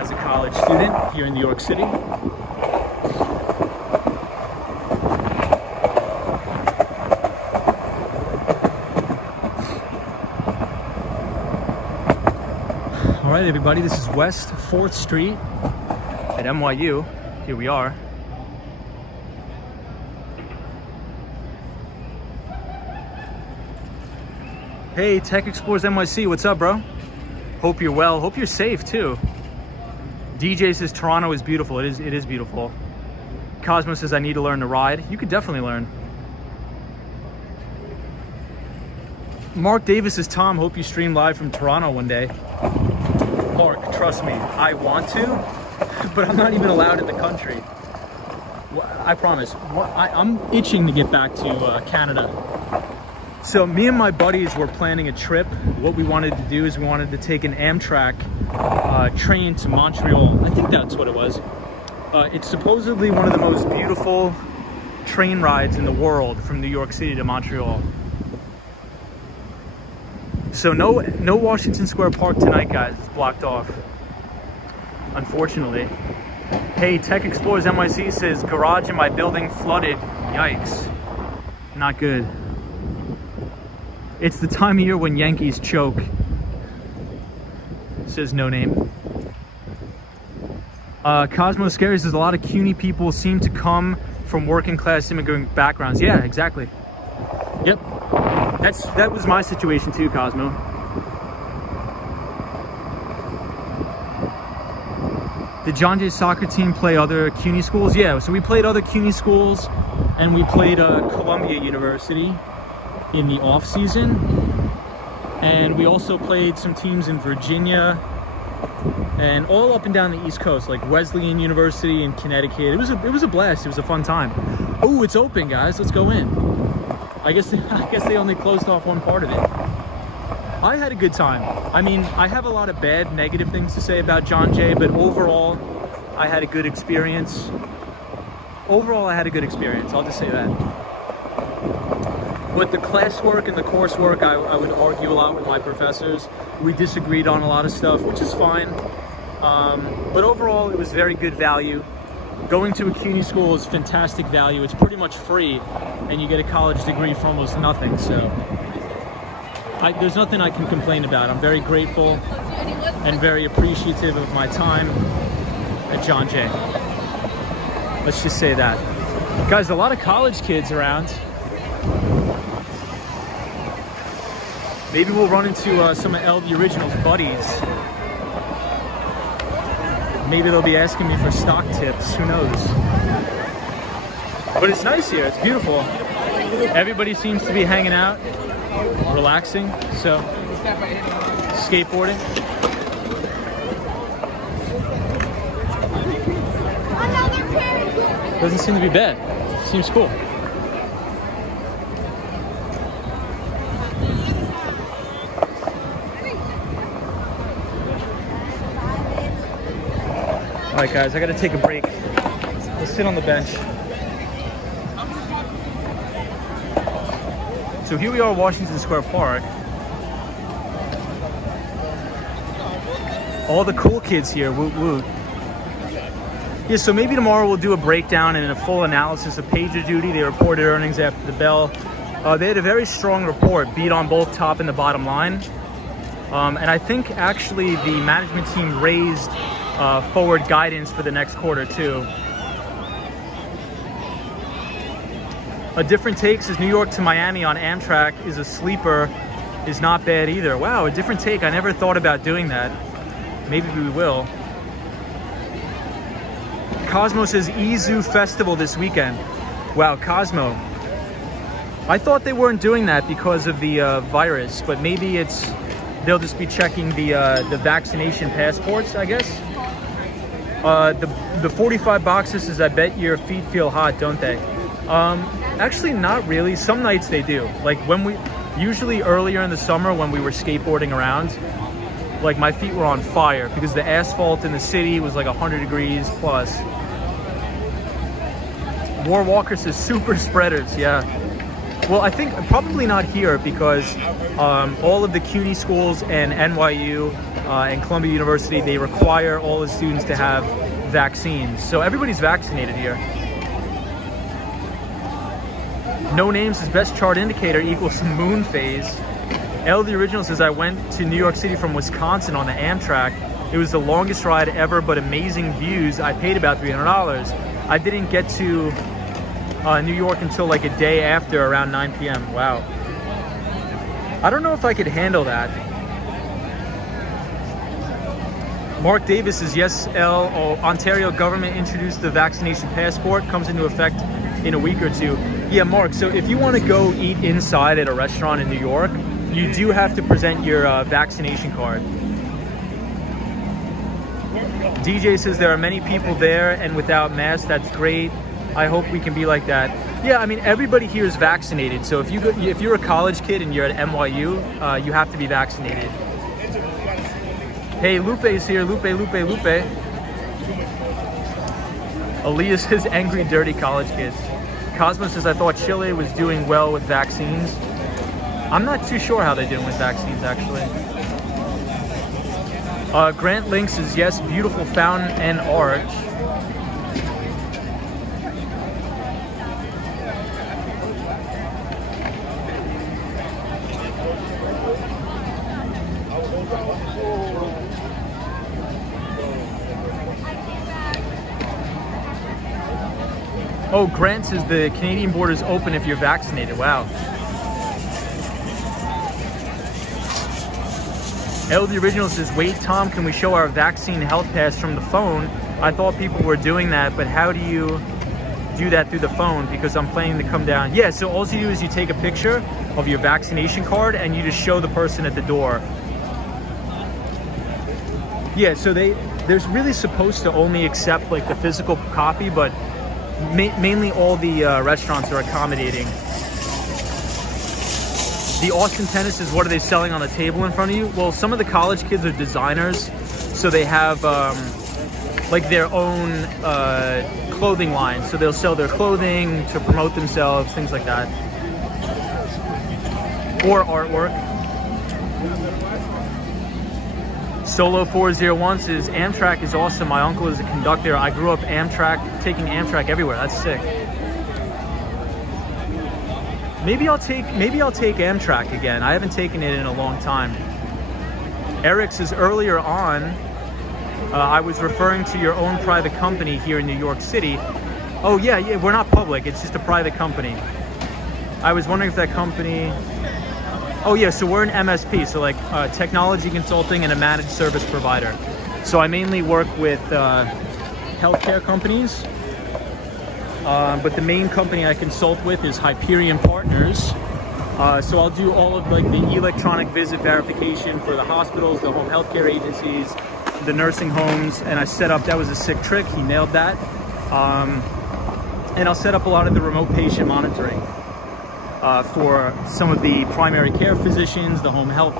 as a college student here in New York City. All right, everybody, this is West 4th Street at NYU. Here we are. Hey, Tech Explorers NYC, what's up, bro? Hope you're well. Hope you're safe too. DJ says Toronto is beautiful. It is beautiful. Cosmo says I need to learn to ride. You could definitely learn. Mark Davis says, Tom, hope you stream live from Toronto one day. Mark, trust me, I want to, but I'm not even allowed in the country. I promise. I'm itching to get back to Canada. So me and my buddies were planning a trip. What we wanted to do is we wanted to take an Amtrak train to Montreal. I think that's what it was. It's supposedly one of the most beautiful train rides in the world from New York City to Montreal. So no Washington Square Park tonight, guys. It's blocked off, unfortunately. Hey, Tech Explorers NYC says, garage in my building flooded. Yikes. Not good. It's the time of year when Yankees choke. Says no name. Cosmo Scary says, a lot of CUNY people seem to come from working class immigrant backgrounds. Yeah, exactly. Yep. That was my situation too, Cosmo. Did John Jay's soccer team play other CUNY schools? Yeah, so we played other CUNY schools, and we played Columbia University in the off season, and we also played some teams in Virginia and all up and down the East Coast, like Wesleyan University in Connecticut. It was a blast. It was a fun time. Oh, it's open, guys. Let's go in. I guess they only closed off one part of it. I had a good time. I mean, I have a lot of bad, negative things to say about John Jay, but overall, I had a good experience. Overall, I had a good experience. I'll just say that. But the classwork and the coursework, I would argue a lot with my professors. We disagreed on a lot of stuff, which is fine. But overall, it was very good value. Going to a CUNY school is fantastic value. It's pretty much free, and you get a college degree for almost nothing. So there's nothing I can complain about. I'm very grateful and very appreciative of my time at John Jay. Let's just say that. Guys, a lot of college kids around. Maybe we'll run into some of LV Original's buddies. Maybe they'll be asking me for stock tips, who knows? But it's nice here, it's beautiful. Everybody seems to be hanging out, relaxing, so skateboarding. Doesn't seem to be bad, seems cool. All right, guys, I gotta take a break. Let's sit on the bench. So here we are, Washington Square Park. All the cool kids here, woot woot. Yeah, so maybe tomorrow we'll do a breakdown and a full analysis of Pagerduty. They reported earnings after the bell. They had a very strong report, beat on both top and the bottom line. And I think actually the management team raised forward guidance for the next quarter too. A different take says New York to Miami on Amtrak is a sleeper, is not bad either. Wow, a different take. I never thought about doing that. Maybe we will. Cosmo says EZoo Festival this weekend. Wow, Cosmo. I thought they weren't doing that because of the virus, but maybe they'll just be checking the vaccination passports, I guess. The 45 boxes says, I bet your feet feel hot, don't they? Actually, not really. Some nights they do. Like usually earlier in the summer when we were skateboarding around, like my feet were on fire because the asphalt in the city was like 100 degrees plus. More walkers is super spreaders, yeah. Well, I think probably not here because all of the CUNY schools and NYU and Columbia University, they require all the students to have vaccines. So everybody's vaccinated here. No names is best chart indicator equals moon phase. L the original says I went to New York City from Wisconsin on the Amtrak. It was the longest ride ever, but amazing views. I paid about $300. I didn't get to New York until like a day after, around 9 p.m. Wow. I don't know if I could handle that. Mark Davis says, yes, L. Ontario government introduced the vaccination passport. Comes into effect in a week or two. Yeah, Mark, so if you want to go eat inside at a restaurant in New York, you do have to present your vaccination card. DJ says there are many people there and without masks. That's great. I hope we can be like that. Yeah, I mean, everybody here is vaccinated. So if you're a college kid and you're at NYU, you have to be vaccinated. Hey, Lupe's here. Lupe. Aaliyah says angry, dirty college kids. Cosmo says I thought Chile was doing well with vaccines. I'm not too sure how they're doing with vaccines, actually. Grant Link says yes, beautiful fountain and arch. Oh, Grant says the Canadian border is open if you're vaccinated. Wow. L the original says, wait, Tom, can we show our vaccine health pass from the phone? I thought people were doing that, but how do you do that through the phone? Because I'm planning to come down. Yeah, so all you do is you take a picture of your vaccination card and you just show the person at the door. Yeah, so they're really supposed to only accept like the physical copy, but mainly all the restaurants are accommodating. The Austin Tennis is, what are they selling on the table in front of you? Well, some of the college kids are designers, so they have like their own clothing line. So they'll sell their clothing to promote themselves, things like that. Or artwork. Solo 401 says Amtrak is awesome. My uncle is a conductor. I grew up taking Amtrak everywhere. That's sick. Maybe I'll take Amtrak again. I haven't taken it in a long time. Eric says earlier on, I was referring to your own private company here in New York City. Oh yeah, we're not public. It's just a private company. I was wondering if that company. Oh yeah, so we're an MSP, so like technology consulting and a managed service provider. So I mainly work with healthcare companies, but the main company I consult with is Hyperion Partners. So I'll do all of like the electronic visit verification for the hospitals, the home healthcare agencies, the nursing homes, and I set up, that was a sick trick, he nailed that. And I'll set up a lot of the remote patient monitoring. For some of the primary care physicians, the home health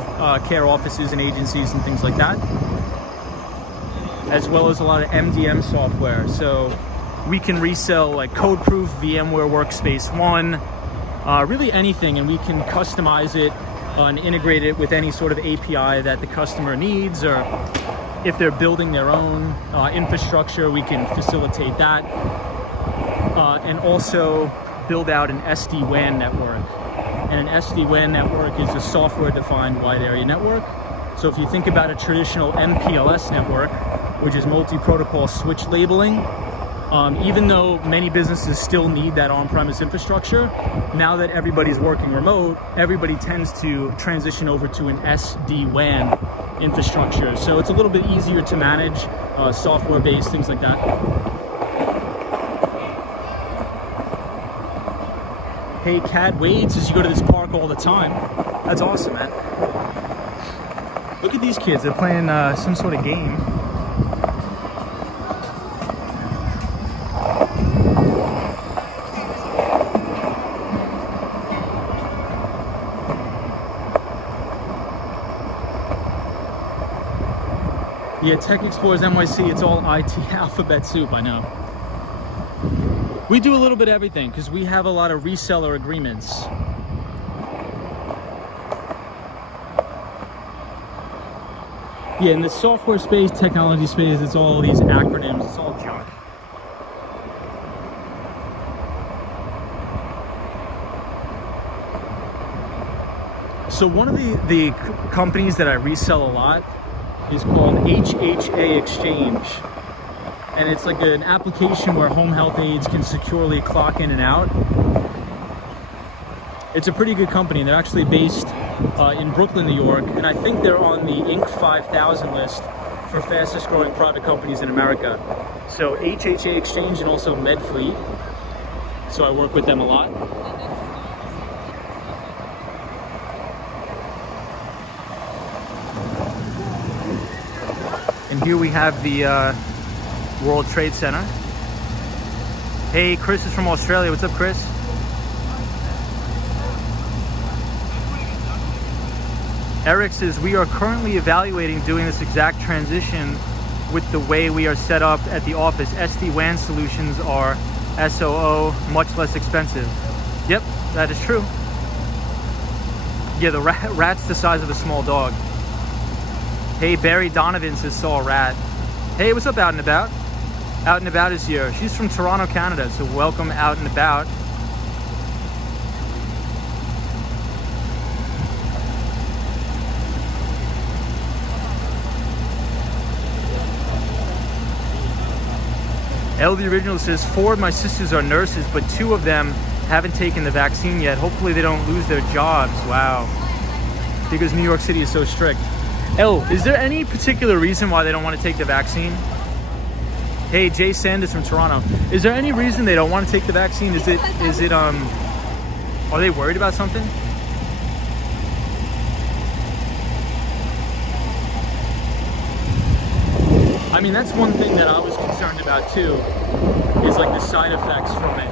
care offices and agencies and things like that, as well as a lot of MDM software. So we can resell like code-proof VMware Workspace ONE, really anything, and we can customize it and integrate it with any sort of API that the customer needs, or if they're building their own infrastructure, we can facilitate that, and also build out an SD-WAN network. And an SD-WAN network is a software-defined wide area network. So if you think about a traditional MPLS network, which is multi-protocol switch labeling, even though many businesses still need that on-premise infrastructure, now that everybody's working remote, everybody tends to transition over to an SD-WAN infrastructure. So it's a little bit easier to manage, software-based, things like that. Hey, Cat Wade says you go to this park all the time. That's awesome, man. Look at these kids. They're playing some sort of game. Yeah, Tech Explorers NYC, it's all IT alphabet soup, I know. We do a little bit of everything because we have a lot of reseller agreements. Yeah, in the software space, technology space, it's all these acronyms, it's all junk. So one of the companies that I resell a lot is called Hha Exchange. And it's like an application where home health aides can securely clock in and out. It's a pretty good company. They're actually based in Brooklyn, New York, and I think they're on the Inc. 5000 list for fastest growing private companies in America. So Hha Exchange and also MedFleet. So I work with them a lot. And here we have the World Trade Center. Hey, Chris is from Australia. What's up, Chris? Eric says, we are currently evaluating doing this exact transition with the way we are set up at the office. SD-WAN solutions are SOO, much less expensive. Yep, that is true. Yeah, the rat's the size of a small dog. Hey, Barry Donovan says, saw a rat. Hey, what's up, Out and About? Out and About is here. She's from Toronto, Canada, so welcome, Out and About. L the Original says, 4 of my sisters are nurses, but 2 of them haven't taken the vaccine yet. Hopefully they don't lose their jobs. Wow. Because New York City is so strict. L, is there any particular reason why they don't want to take the vaccine? Hey, Jay Sanders from Toronto. Is there any reason they don't want to take the vaccine? Are they worried about something? I mean, that's one thing that I was concerned about too, is like the side effects from it.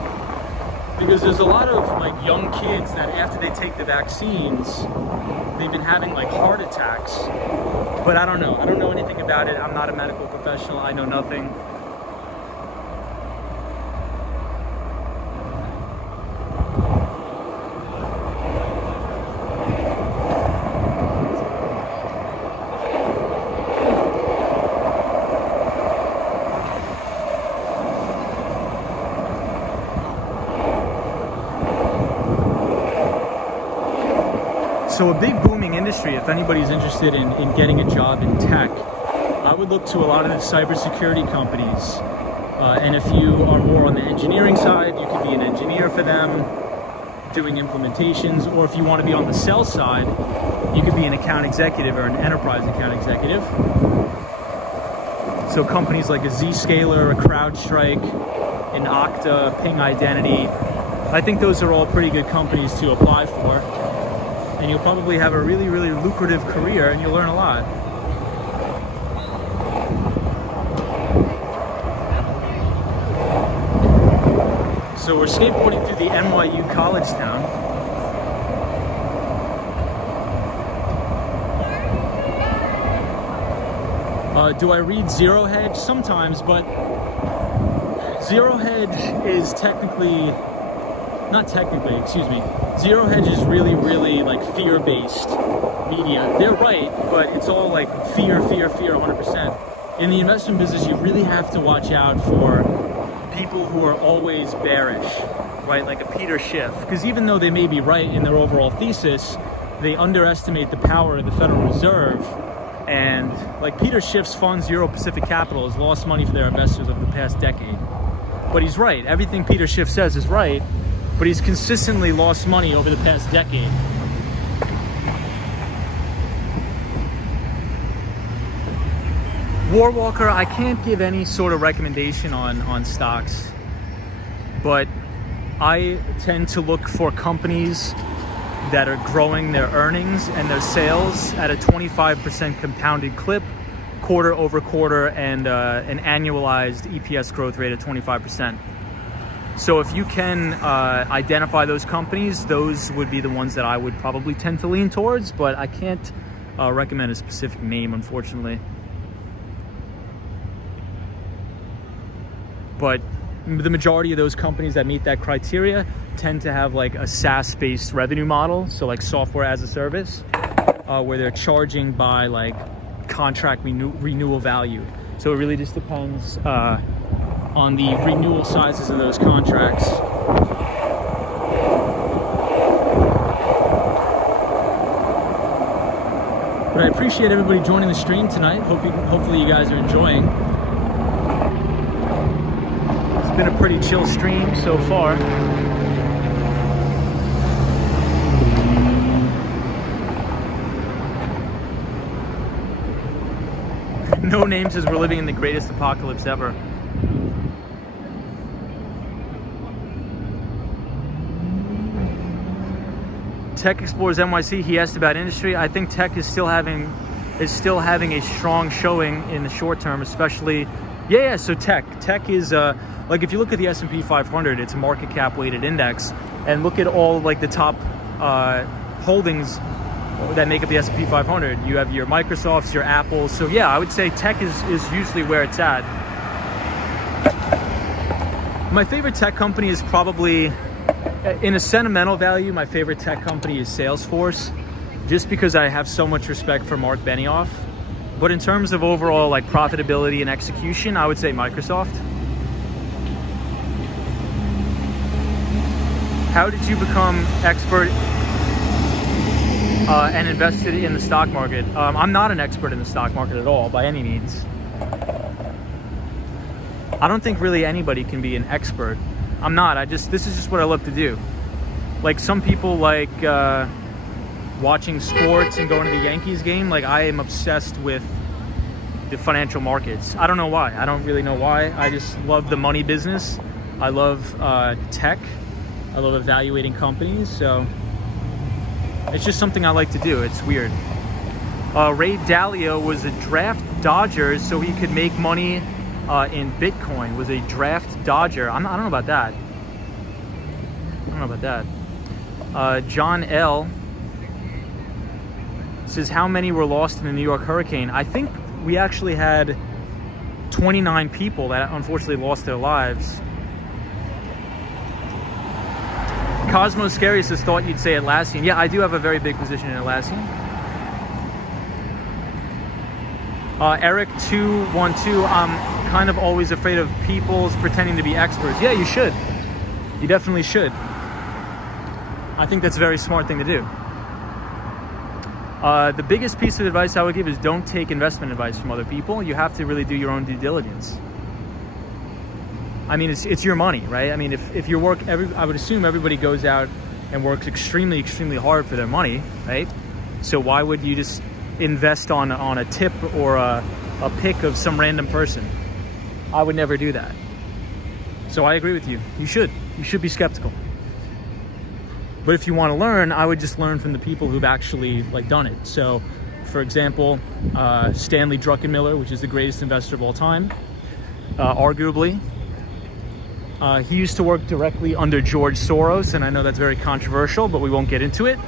Because there's a lot of like young kids that after they take the vaccines, they've been having like heart attacks. But I don't know. I don't know anything about it. I'm not a medical professional. I know nothing. So a big booming industry, if anybody's interested in getting a job in tech, I would look to a lot of the cybersecurity companies. And if you are more on the engineering side, you could be an engineer for them, doing implementations. Or if you want to be on the sales side, you could be an account executive or an enterprise account executive. So companies like a Zscaler, a CrowdStrike, an Okta, Ping Identity, I think those are all pretty good companies to apply for. And you'll probably have a really, really lucrative career and you'll learn a lot. So we're skateboarding through the NYU college town. Do I read Zero Hedge? Sometimes, but Zero Hedge is Zero Hedge is really, really like fear-based media. They're right, but it's all like fear, 100%. In the investment business, you really have to watch out for people who are always bearish, right? Like a Peter Schiff, because even though they may be right in their overall thesis, they underestimate the power of the Federal Reserve. And like Peter Schiff's fund, Zero Pacific Capital, has lost money for their investors over the past decade. But he's right. Everything Peter Schiff says is right. But he's consistently lost money over the past decade. Warwalker, I can't give any sort of recommendation on stocks, but I tend to look for companies that are growing their earnings and their sales at a 25% compounded clip, quarter over quarter, and an annualized EPS growth rate of 25%. So if you can identify those companies, those would be the ones that I would probably tend to lean towards, but I can't recommend a specific name, unfortunately. but the majority of those companies that meet that criteria tend to have like a SaaS-based revenue model, so like software as a service, where they're charging by like contract renewal value. So it really just depends on the renewal sizes of those contracts. But I appreciate everybody joining the stream tonight. Hopefully you guys are enjoying. It's been a pretty chill stream so far. No name says we're living in the greatest apocalypse ever. Tech Explorers NYC, he asked about industry. I think tech is still having a strong showing in the short term, especially. Yeah. So tech is like, if you look at the S&P 500, it's a market cap weighted index, and look at all like the top holdings that make up the S&P 500. You have your Microsofts, your Apples. So yeah, I would say tech is usually where it's at. My favorite tech company is probably, in a sentimental value, my favorite tech company is Salesforce, just because I have so much respect for Mark Benioff. But in terms of overall like profitability and execution, I would say Microsoft. How did you become expert and invested in the stock market? I'm not an expert in the stock market at all, by any means. I don't think really anybody can be an expert. I'm not. This is just what I love to do. Like some people like watching sports and going to the Yankees game. Like I am obsessed with the financial markets. I don't know why. I don't really know why. I just love the money business. I love tech. I love evaluating companies. So it's just something I like to do. It's weird. Ray Dalio was a draft dodger so he could make money in Bitcoin. Was a draft dodger. I don't know about that. John L. says, how many were lost in the New York hurricane? I think we actually had 29 people that unfortunately lost their lives. Cosmo Scary says, thought you'd say Atlassian. Yeah, I do have a very big position in Atlassian. Eric212, I'm kind of always afraid of people's pretending to be experts. Yeah, you should. You definitely should. I think that's a very smart thing to do. The biggest piece of advice I would give is don't take investment advice from other people. You have to really do your own due diligence. I mean, it's your money, right? I mean, if you work, I would assume everybody goes out and works extremely, extremely hard for their money, right? So why would you just invest on a tip or a pick of some random person? I would never do that. So I agree with you. You should be skeptical. But if you want to learn, I would just learn from the people who've actually like done it. So for example, Stanley Druckenmiller, which is the greatest investor of all time, arguably. He used to work directly under George Soros, and I know that's very controversial, but we won't get into it.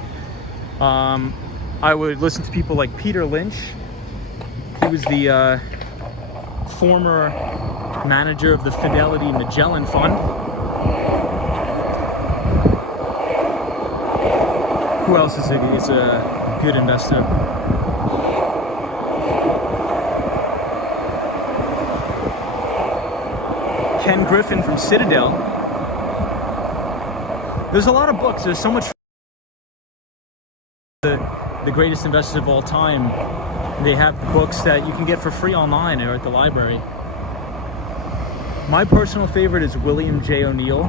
I would listen to people like Peter Lynch. He was the former manager of the Fidelity Magellan Fund. Who else is a good investor? Ken Griffin from Citadel. There's a lot of books. There's so much. The greatest investors of all time. They have books that you can get for free online or at the library. My personal favorite is William J. O'Neill,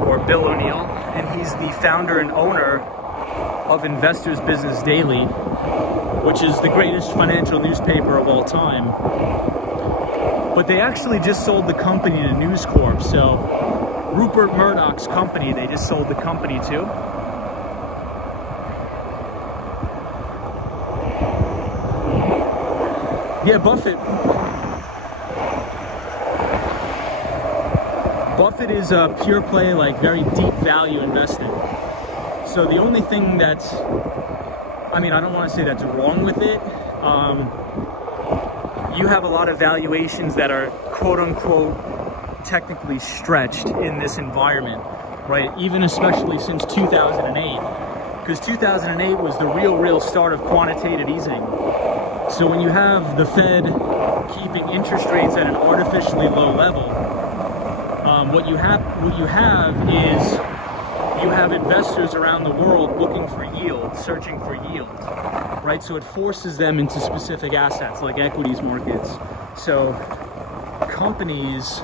or Bill O'Neill, and he's the founder and owner of Investors Business Daily, which is the greatest financial newspaper of all time. But they actually just sold the company to News Corp, so Rupert Murdoch's company, they just sold the company to. Yeah, Buffett is a pure play, like very deep value investing. So the only thing that's, I mean, I don't want to say that's wrong with it. you have a lot of valuations that are quote unquote technically stretched in this environment, right? Even especially since 2008, because 2008 was the real start of quantitative easing. So when you have the Fed keeping interest rates at an artificially low level, what you have is you have investors around the world looking for yield, searching for yield, right? So it forces them into specific assets like equities markets. So companies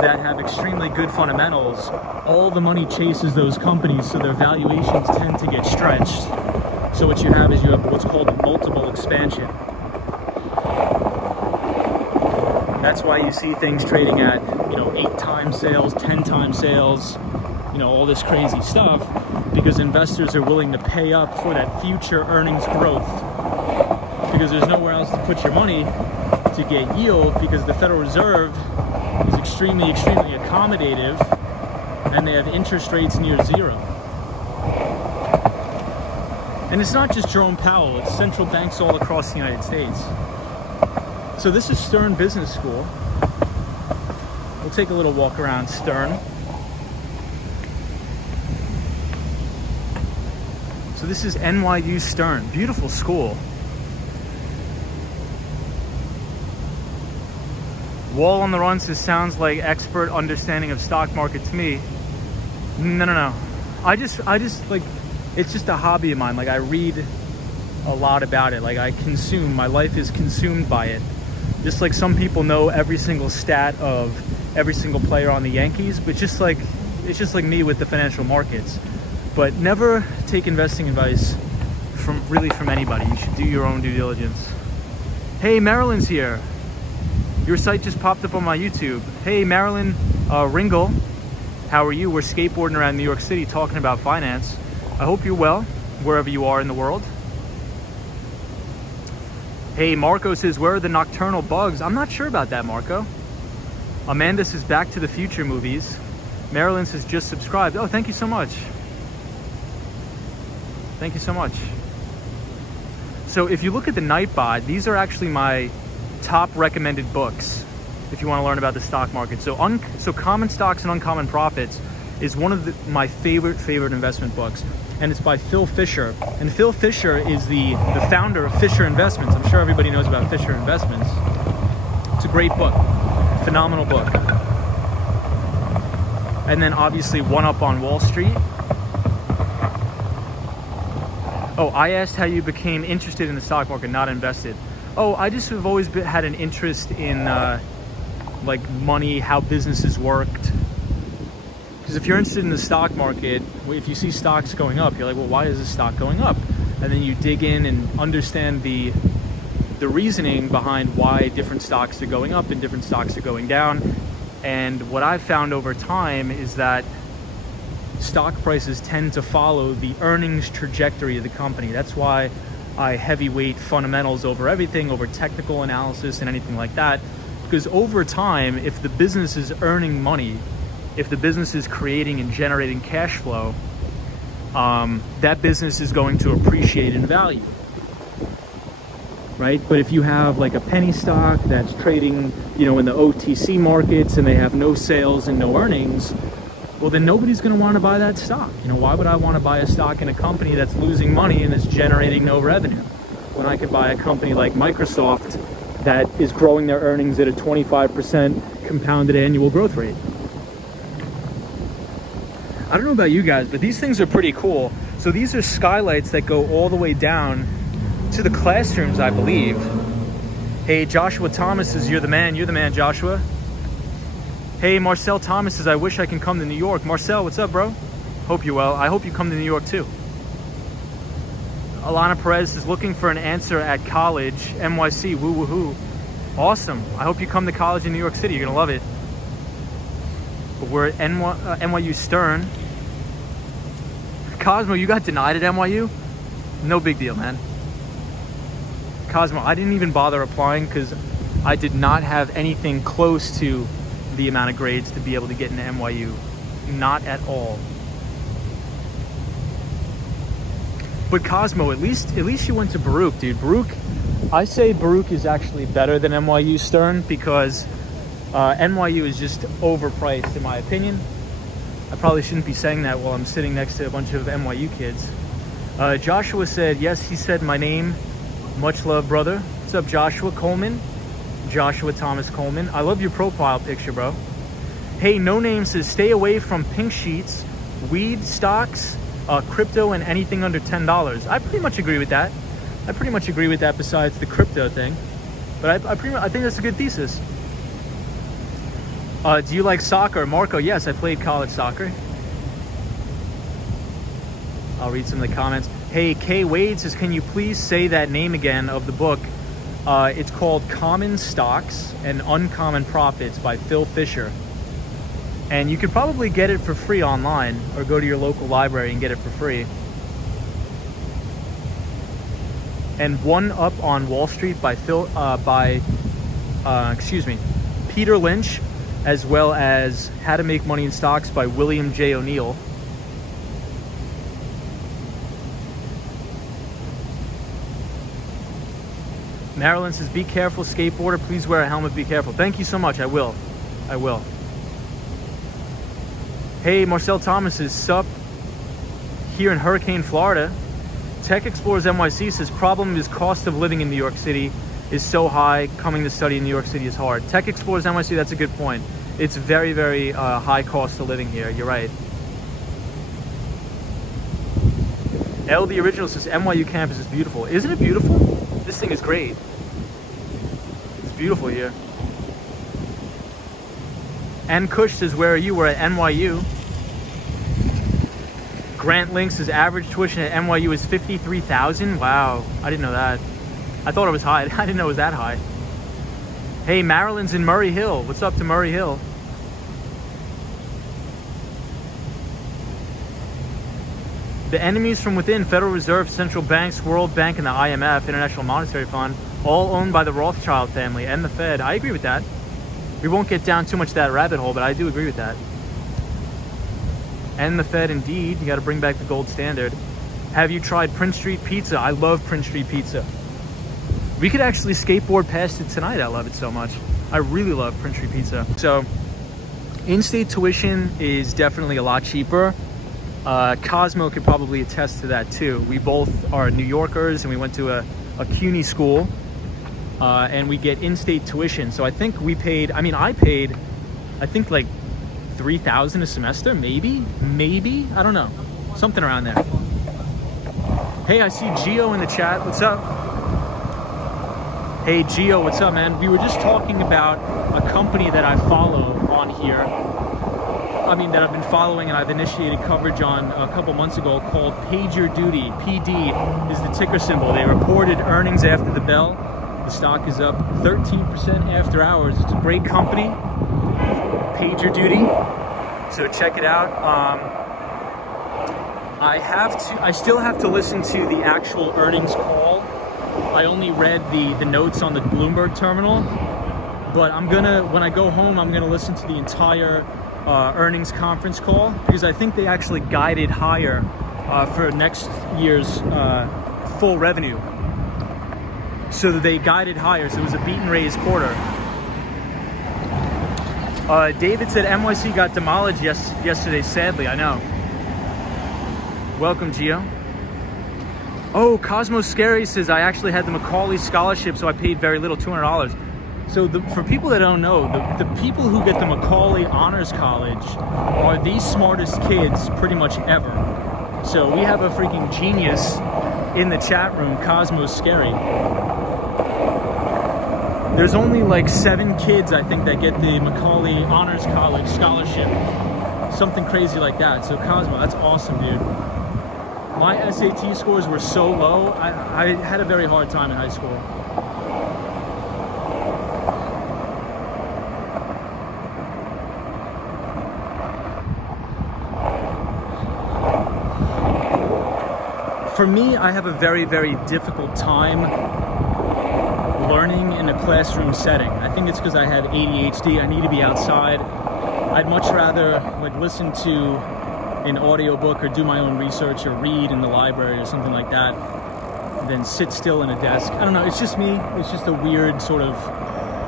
that have extremely good fundamentals, all the money chases those companies, so their valuations tend to get stretched. So what you have is you have what's called a multiple expansion. That's why you see things trading at, 8x sales, 10x sales, all this crazy stuff, because investors are willing to pay up for that future earnings growth, because there's nowhere else to put your money to get yield, because the Federal Reserve is extremely accommodative, and they have interest rates near zero. And it's not just Jerome Powell, it's central banks all across the United States. So this is Stern Business School. We'll take a little walk around Stern. So this is NYU Stern, beautiful school. Wall on the Run says, sounds like expert understanding of stock market to me. No. I just like, it's just a hobby of mine. Like, I read a lot about it. Like, my life is consumed by it. Just like some people know every single stat of every single player on the Yankees, but it's just like me with the financial markets. But never take investing advice from anybody. You should do your own due diligence. Hey, Marilyn's here. Your site just popped up on my YouTube. Hey, Marilyn Ringel, how are you? We're skateboarding around New York City talking about finance. I hope you're well, wherever you are in the world. Hey, Marco says, where are the nocturnal bugs? I'm not sure about that, Marco. Amanda says, Back to the Future movies. Marilyn says, just subscribed. Oh, thank you so much. Thank you so much. So if you look at the Nightbot, these are actually my top recommended books if you want to learn about the stock market. So Common Stocks and Uncommon Profits is one of my favorite investment books, and it's by Phil Fisher. And Phil Fisher is the founder of Fisher Investments. I'm sure everybody knows about Fisher Investments. It's a great book, phenomenal book. And then obviously One Up on Wall Street. Oh, I asked how you became interested in the stock market, not invested. Oh, I just have always had an interest in like money, how businesses worked. Because if you're interested in the stock market, if you see stocks going up, you're like, well, why is this stock going up? And then you dig in and understand the reasoning behind why different stocks are going up and different stocks are going down. And what I've found over time is that stock prices tend to follow the earnings trajectory of the company. That's why I heavyweight fundamentals over everything, over technical analysis and anything like that. Because over time, if the business is earning money, if the business is creating and generating cash flow, that business is going to appreciate in value, right? But if you have like a penny stock that's trading, in the OTC markets and they have no sales and no earnings, well, then nobody's going to want to buy that stock. Why would I want to buy a stock in a company that's losing money and is generating no revenue when I could buy a company like Microsoft that is growing their earnings at a 25% compounded annual growth rate? I don't know about you guys, but these things are pretty cool. So these are skylights that go all the way down to the classrooms, I believe. Hey, Joshua Thomas says, you're the man, Joshua. Hey, Marcel Thomas says, I wish I can come to New York. Marcel, what's up, bro? Hope you're well. I hope you come to New York too. Alana Perez is looking for an answer at college. NYC, woo woohoo. Awesome. I hope you come to college in New York City. You're gonna love it. But we're at NYU Stern. Cosmo, you got denied at NYU? No big deal, man. Cosmo, I didn't even bother applying because I did not have anything close to the amount of grades to be able to get into NYU. Not at all. But Cosmo, at least you went to Baruch, dude. Baruch, I say Baruch is actually better than NYU Stern because NYU is just overpriced in my opinion. I probably shouldn't be saying that while I'm sitting next to a bunch of NYU kids. Joshua said, yes, he said my name. Much love, brother. What's up, Joshua Coleman? Joshua Thomas Coleman. I love your profile picture, bro. Hey, No Name says, stay away from pink sheets, weed stocks, crypto, and anything under $10. I pretty much agree with that. Besides the crypto thing. But I think that's a good thesis. Do you like soccer? Marco, yes, I played college soccer. I'll read some of the comments. Hey, Kay Wade says, can you please say that name again of the book? It's called Common Stocks and Uncommon Profits by Phil Fisher. And you could probably get it for free online or go to your local library and get it for free. And One Up on Wall Street by Peter Lynch, as well as How to Make Money in Stocks by William J. O'Neill. Marilyn says, be careful, skateboarder. Please wear a helmet. Be careful. Thank you so much. I will. Hey, Marcel Thomas is sup here in Hurricane, Florida. Tech Explorers NYC says, problem is cost of living in New York City is so high. Coming to study in New York City is hard. Tech Explorers NYC, that's a good point. It's very, very high cost of living here. You're right. L, the original, says, NYU campus is beautiful. Isn't it beautiful? This thing is great. It's beautiful here. And Kush says, where are you? We're at NYU. Grant Link says, average tuition at NYU is $53,000. Wow, I didn't know that. I thought it was high. I didn't know it was that high. Hey, Marilyn's in Murray Hill. What's up to Murray Hill? The enemies from within, Federal Reserve, central banks, World Bank, and the IMF, International Monetary Fund, all owned by the Rothschild family and the Fed. I agree with that. We won't get down too much that rabbit hole, but I do agree with that. And the Fed, indeed. You got to bring back the gold standard. Have you tried Prince Street Pizza? I love Prince Street Pizza. We could actually skateboard past it tonight. I love it so much. I really love Prince Street Pizza. So, in-state tuition is definitely a lot cheaper. Cosmo could probably attest to that too. We both are New Yorkers and we went to a CUNY school. And we get in-state tuition. So I think I paid, I think like $3,000 a semester, maybe, I don't know, something around there. Hey, I see Gio in the chat. What's up? Hey, Gio, what's up, man? We were just talking about a company that I follow on here. That I've been following and I've initiated coverage on a couple months ago called Pagerduty. PD is the ticker symbol. They reported earnings after the bell. The stock is up 13% after hours. It's a great company, PagerDuty. So check it out. I still have to listen to the actual earnings call. I only read the notes on the Bloomberg terminal, but when I go home, I'm gonna listen to the entire earnings conference call because I think they actually guided higher for next year's full revenue. So they guided higher, so it was a beat and raise quarter. David said NYC got demolished yesterday, sadly. I know. Welcome, Gio. Oh, Cosmo Scary says, I actually had the Macaulay Scholarship, so I paid very little, $200. So for people that don't know, the people who get the Macaulay Honors College are the smartest kids pretty much ever. So we have a freaking genius in the chat room, Cosmo Scary. There's only like 7 kids, I think, that get the Macaulay Honors College Scholarship. Something crazy like that. So Cosmo, that's awesome, dude. My SAT scores were so low, I had a very hard time in high school. For me, I have a very, very difficult time learning in a classroom setting. I think it's because I have ADHD. I need to be outside. I'd much rather listen to an audiobook or do my own research or read in the library or something like that than sit still in a desk. I don't know, it's just me. It's just a weird sort of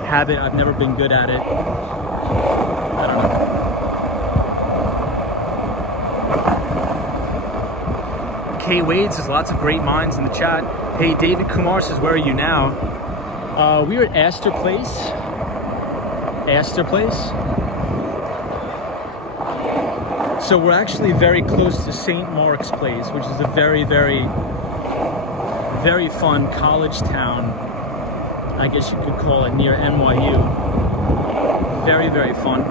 habit. I've never been good at it. I don't know. Kay Wade says lots of great minds in the chat. Hey, David Kumar says, where are you now? We were at Astor Place. Astor Place. So we're actually very close to St. Mark's Place, which is a very, very, very fun college town. I guess you could call it, near NYU. Very, very fun.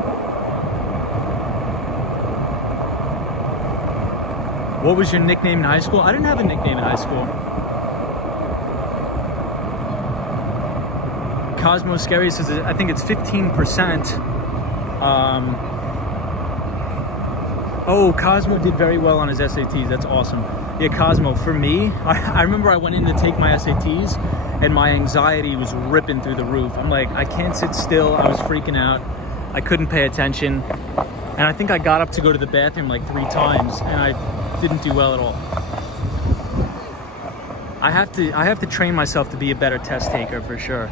What was your nickname in high school? I didn't have a nickname in high school. Cosmo Scary says, I think it's 15%. Oh, Cosmo did very well on his SATs. That's awesome. Yeah, Cosmo, for me, I remember I went in to take my SATs and my anxiety was ripping through the roof. I'm like, I can't sit still. I was freaking out. I couldn't pay attention. And I think I got up to go to the bathroom like 3 times and I didn't do well at all. I have to train myself to be a better test taker for sure.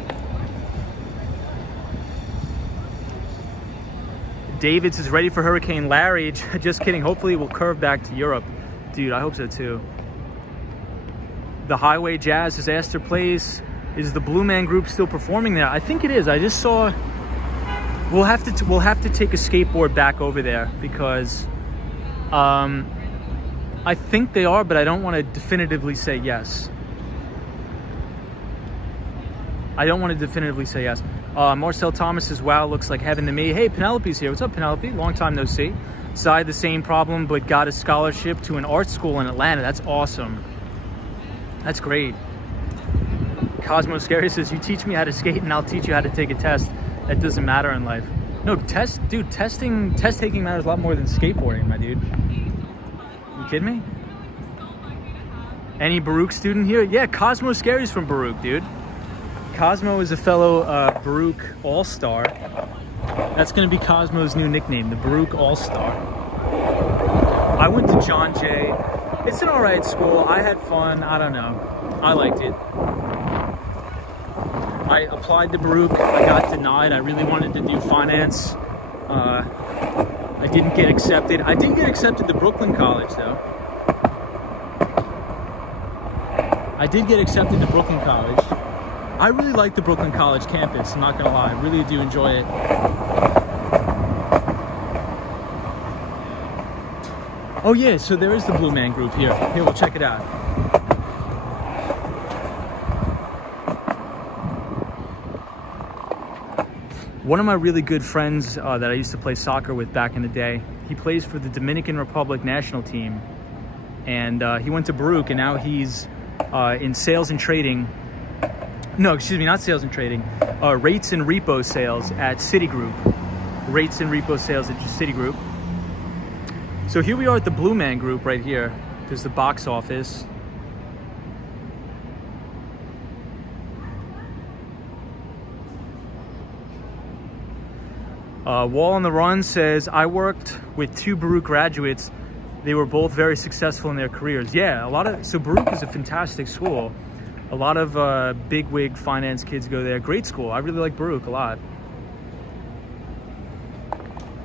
David says, ready for Hurricane Larry. Just kidding. Hopefully it will curve back to Europe. Dude, I hope so too. The Highway Jazz says, Astor Place. Is the Blue Man Group still performing there? I think it is. I just saw. We'll have to take a skateboard back over there because I think they are, but I don't want to definitively say yes. Marcel Thomas says, wow, looks like heaven to me. Hey, Penelope's here. What's up, Penelope? Long time no see. So I had the same problem, but got a scholarship to an art school in Atlanta. That's awesome. That's great. Cosmo Scary says, you teach me how to skate and I'll teach you how to take a test. That doesn't matter in life. No, test taking matters a lot more than skateboarding, my dude. You kidding me? Any Baruch student here? Yeah, Cosmo Scary's from Baruch, dude. Cosmo is a fellow Baruch All-Star. That's going to be Cosmo's new nickname, the Baruch All-Star. I went to John Jay. It's an alright school. I had fun. I don't know. I liked it. I applied to Baruch. I got denied. I really wanted to do finance. I didn't get accepted. I did get accepted to Brooklyn College, though. I did get accepted to Brooklyn College. I really like the Brooklyn College campus, I'm not gonna lie. I really do enjoy it. Oh yeah, so there is the Blue Man Group here. Here, we'll check it out. One of my really good friends that I used to play soccer with back in the day, he plays for the Dominican Republic national team. And he went to Baruch and now he's in sales and trading. No, excuse me, not sales and trading. Rates and repo sales at Citigroup. Rates and repo sales at Citigroup. So here we are at the Blue Man Group right here. There's the box office. Wall on the Run says, I worked with 2 Baruch graduates. They were both very successful in their careers. Yeah, so Baruch is a fantastic school. A lot of bigwig finance kids go there. Great school. I really like Baruch a lot.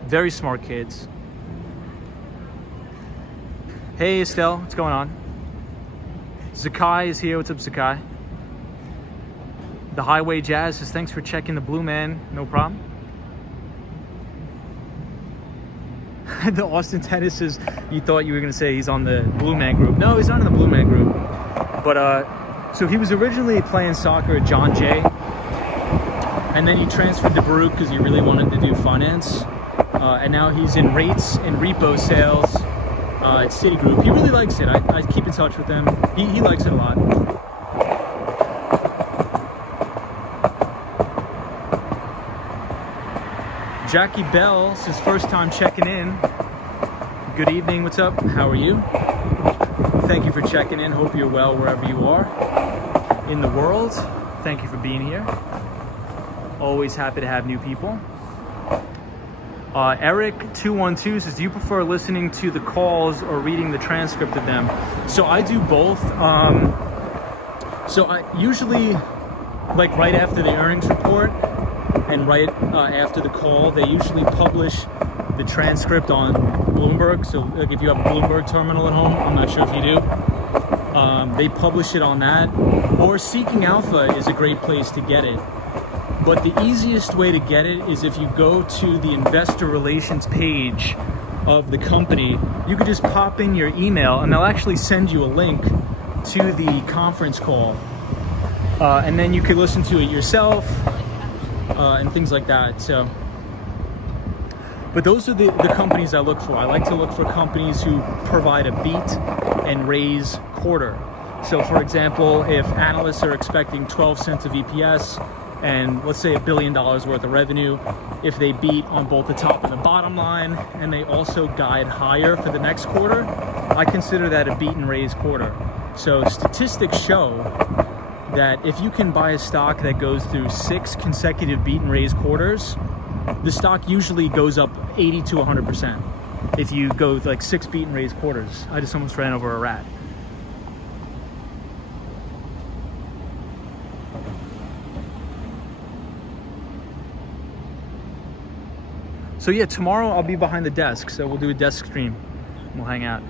Very smart kids. Hey, Estelle. What's going on? Zakai is here. What's up, Zakai? The Highway Jazz says, thanks for checking the Blue Man. No problem. The Austin Tennis says, you thought you were going to say he's on the Blue Man Group. No, he's not in the Blue Man Group. But, so he was originally playing soccer at John Jay, and then he transferred to Baruch because he really wanted to do finance. And now he's in rates and repo sales at Citigroup. He really likes it. I keep in touch with him. He likes it a lot. Jackie Bell says, first time checking in. Good evening, what's up? How are you? Thank you for checking in. Hope you're well wherever you are in the world. Thank you for being here. Always happy to have new people. Eric212 says, do you prefer listening to the calls or reading the transcript of them? So I do both. So I usually, like right after the earnings report and right after the call, they usually publish the transcript on Bloomberg. So like if you have a Bloomberg terminal at home, I'm not sure if you do, they publish it on that. Or Seeking Alpha is a great place to get it. But the easiest way to get it is if you go to the investor relations page of the company. You could just pop in your email and they'll actually send you a link to the conference call. And then you could listen to it yourself and things like that. So, but those are the companies I look for. I like to look for companies who provide a beat and raise quarter. So for example, if analysts are expecting 12 cents of EPS and let's say $1 billion worth of revenue, if they beat on both the top and the bottom line, and they also guide higher for the next quarter, I consider that a beat and raise quarter. So statistics show that if you can buy a stock that goes through 6 consecutive beat and raise quarters, the stock usually goes up 80 to 100%. If you go with like 6 beat and raise quarters. I just almost ran over a rat. So yeah, tomorrow I'll be behind the desk, so we'll do a desk stream. We'll hang out.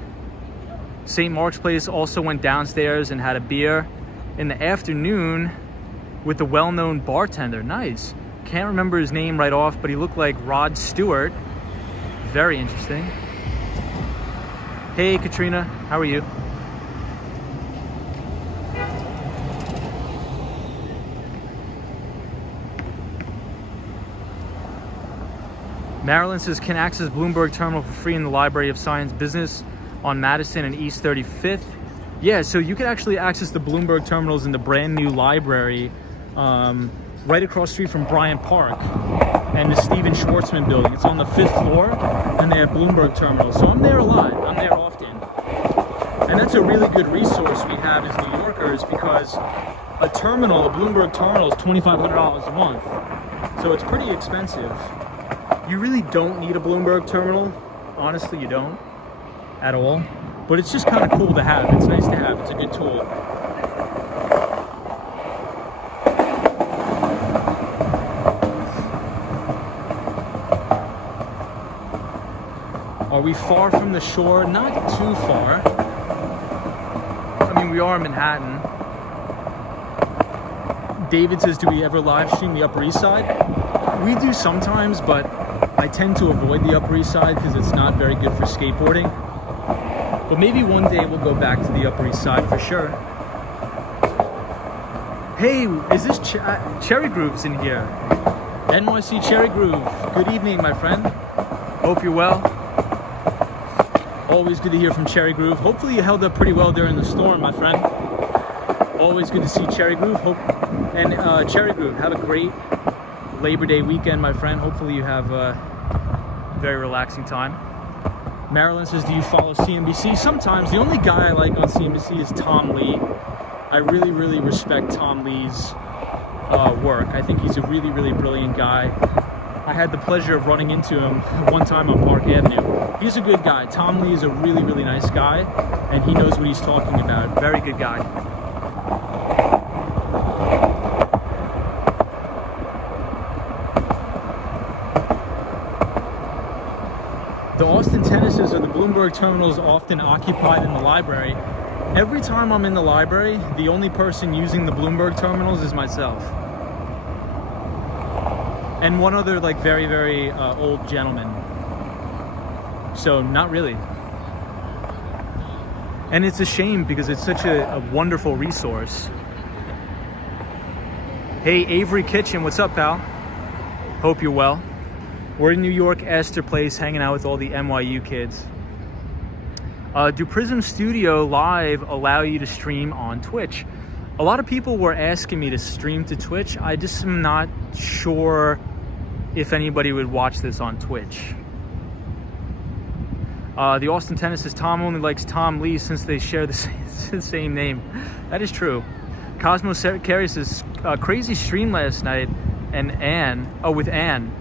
St. Mark's Place also went downstairs and had a beer in the afternoon with the well-known bartender. Nice. Can't remember his name right off, but he looked like Rod Stewart. Very interesting. Hey, Katrina, how are you? Marilyn says, can access Bloomberg terminal for free in the Library of Science Business on Madison and East 35th. Yeah, so you can actually access the Bloomberg terminals in the brand new library right across the street from Bryant Park and the Steven Schwartzman building. It's on the 5th floor and they have Bloomberg terminals. So I'm there a lot, I'm there often. And that's a really good resource we have as New Yorkers because a terminal, a Bloomberg terminal is $2,500 a month. So it's pretty expensive. You really don't need a Bloomberg terminal. Honestly, you don't at all. But it's just kind of cool to have. It's nice to have. It's a good tool. Are we far from the shore? Not too far. I mean, we are in Manhattan. David says, do we ever live stream the Upper East Side? We do sometimes, but I tend to avoid the Upper East Side because it's not very good for skateboarding. But maybe one day we'll go back to the Upper East Side for sure. Hey, is this Cherry Groove's in here? NYC Cherry Groove. Good evening, my friend. Hope you're well. Always good to hear from Cherry Groove. Hopefully you held up pretty well during the storm, my friend. Always good to see Cherry Groove. Cherry Groove, have a great Labor Day weekend, my friend. Hopefully you have a very relaxing time. Marilyn says, do you follow CNBC? Sometimes. The only guy I like on CNBC is Tom Lee. I really, really respect Tom Lee's work. I think he's a really, really brilliant guy. I had the pleasure of running into him one time on Park Avenue. He's a good guy. Tom Lee is a really, really nice guy, and he knows what he's talking about. Very good guy. The Austin Tennises or the Bloomberg terminals often occupied in the library. Every time I'm in the library, the only person using the Bloomberg terminals is myself. And one other like very, very old gentleman. So not really. And it's a shame because it's such a wonderful resource. Hey, Avery Kitchen, what's up, pal? Hope you're well. We're in New York, Astor Place, hanging out with all the NYU kids. Do Prism Studio Live allow you to stream on Twitch? A lot of people were asking me to stream to Twitch. I just am not sure if anybody would watch this on Twitch. The Austin Tennis says, Tom only likes Tom Lee since they share the same name. That is true. Cosmo Carey says, crazy stream last night with Anne.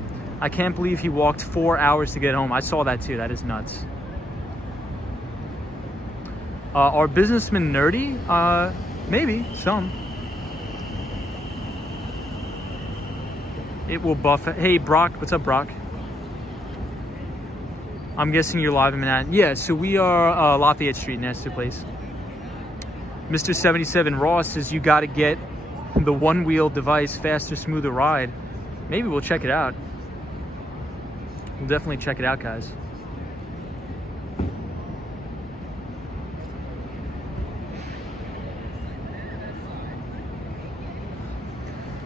I can't believe he walked 4 hours to get home. I saw that too. That is nuts. Are businessmen nerdy? Maybe, some. It will buff it. Hey, Brock. What's up, Brock? I'm guessing you're live in Manhattan. Yeah, so we are Lafayette Street, Nasty Place. Mr. 77 Ross says you got to get the one-wheel device, faster, smoother ride. Maybe we'll check it out. We'll definitely check it out, guys.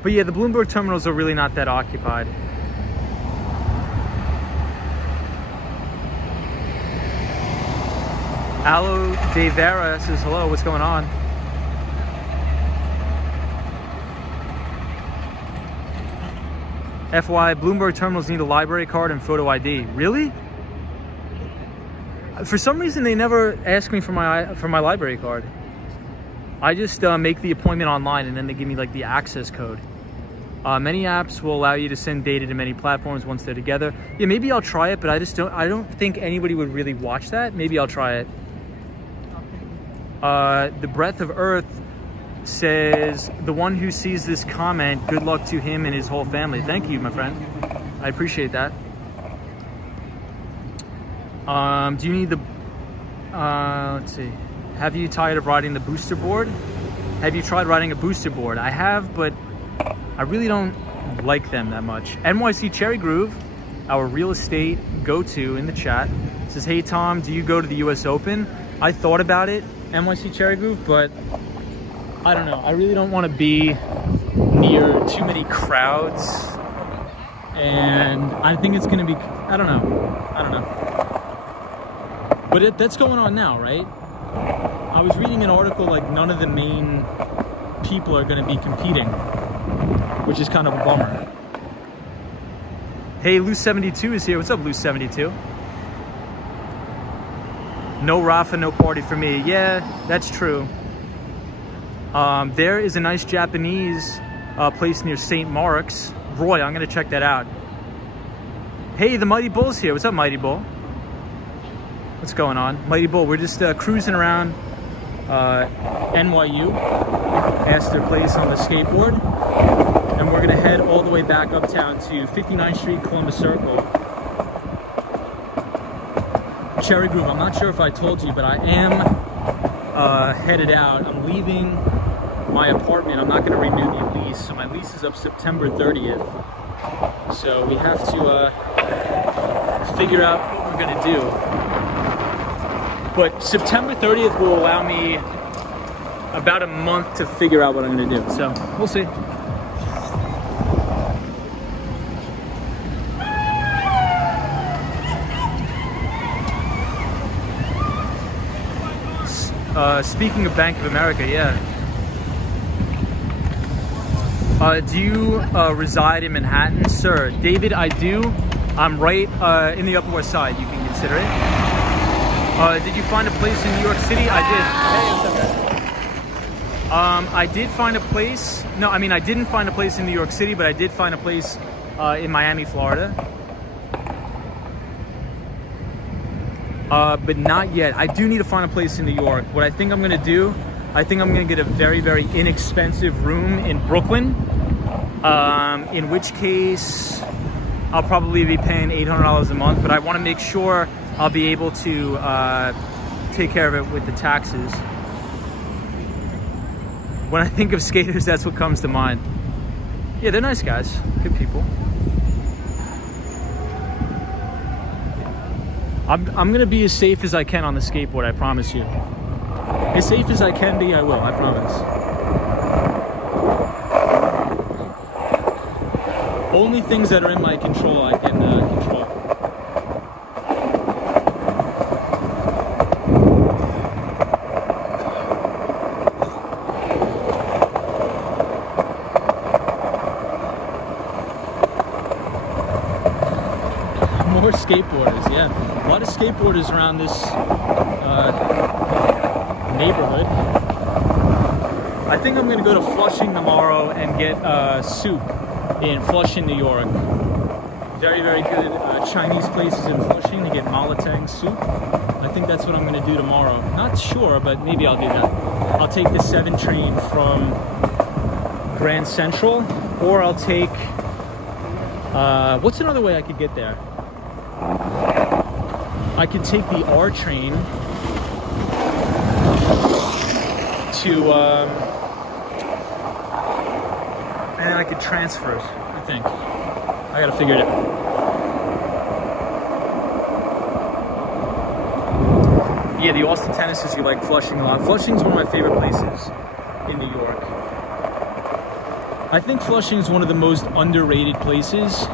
But yeah, the Bloomberg terminals are really not that occupied. Aloe De Vera says hello, what's going on? FY, Bloomberg terminals need a library card and photo ID. Really? For some reason, they never ask me for my library card. I just make the appointment online, and then they give me like the access code. Many apps will allow you to send data to many platforms once they're together. Yeah, maybe I'll try it, but I don't think anybody would really watch that. Maybe I'll try it. The Breath of Earth says, the one who sees this comment, good luck to him and his whole family. Thank you, my friend. I appreciate that. Do you need the, let's see. Have you tired of riding the booster board? Have you tried riding a booster board? I have, but I really don't like them that much. NYC Cherry Groove, our real estate go-to in the chat, says, hey Tom, do you go to the US Open? I thought about it, NYC Cherry Groove, but I don't know. I really don't want to be near too many crowds. And I think it's going to be, I don't know. But that's going on now, right? I was reading an article like none of the main people are going to be competing, which is kind of a bummer. Hey, Loose72 is here. What's up, Loose72? No Rafa, no party for me. Yeah, that's true. There is a nice Japanese place near St. Mark's. Roy, I'm going to check that out. Hey, the Mighty Bull's here. What's up, Mighty Bull? What's going on? Mighty Bull, we're just cruising around NYU, Astor Place on the skateboard. And we're going to head all the way back uptown to 59th Street, Columbus Circle. Cherry Groove, I'm not sure if I told you, but I am headed out. I'm leaving my apartment. I'm not going to renew the lease. So my lease is up September 30th. So we have to figure out what we're going to do. But September 30th will allow me about a month to figure out what I'm going to do. So we'll see. Speaking of Bank of America, yeah. Do you reside in Manhattan? Sir, David, I do. I'm right in the Upper West Side. You can consider it. Did you find a place in New York City? I did. Hey, what's up, guys? I did find a place. No, I mean, I didn't find a place in New York City, but I did find a place in Miami, Florida. But not yet. I do need to find a place in New York. What I think I'm going to do, I think I'm going to get a very, very inexpensive room in Brooklyn. In which case, I'll probably be paying $800 a month. But I want to make sure I'll be able to take care of it with the taxes. When I think of skaters, that's what comes to mind. Yeah, they're nice guys. Good people. I'm going to be as safe as I can on the skateboard, I promise you. As safe as I can be, I will, I promise. Only things that are in my control, I can control. More skateboarders, yeah. A lot of skateboarders around this neighborhood. I think I'm going to go to Flushing tomorrow and get soup in Flushing, New York. very, very good Chinese places in Flushing to get malatang soup. I think that's what I'm going to do tomorrow. Not sure, but maybe I'll do that. I'll take the 7 train from Grand Central, or I'll take... what's another way I could get there? I could take the R train to... and then I could transfer it, I think. I gotta figure it out. Yeah, the Austin Tennis you like Flushing a lot. Flushing's one of my favorite places in New York. I think Flushing is one of the most underrated places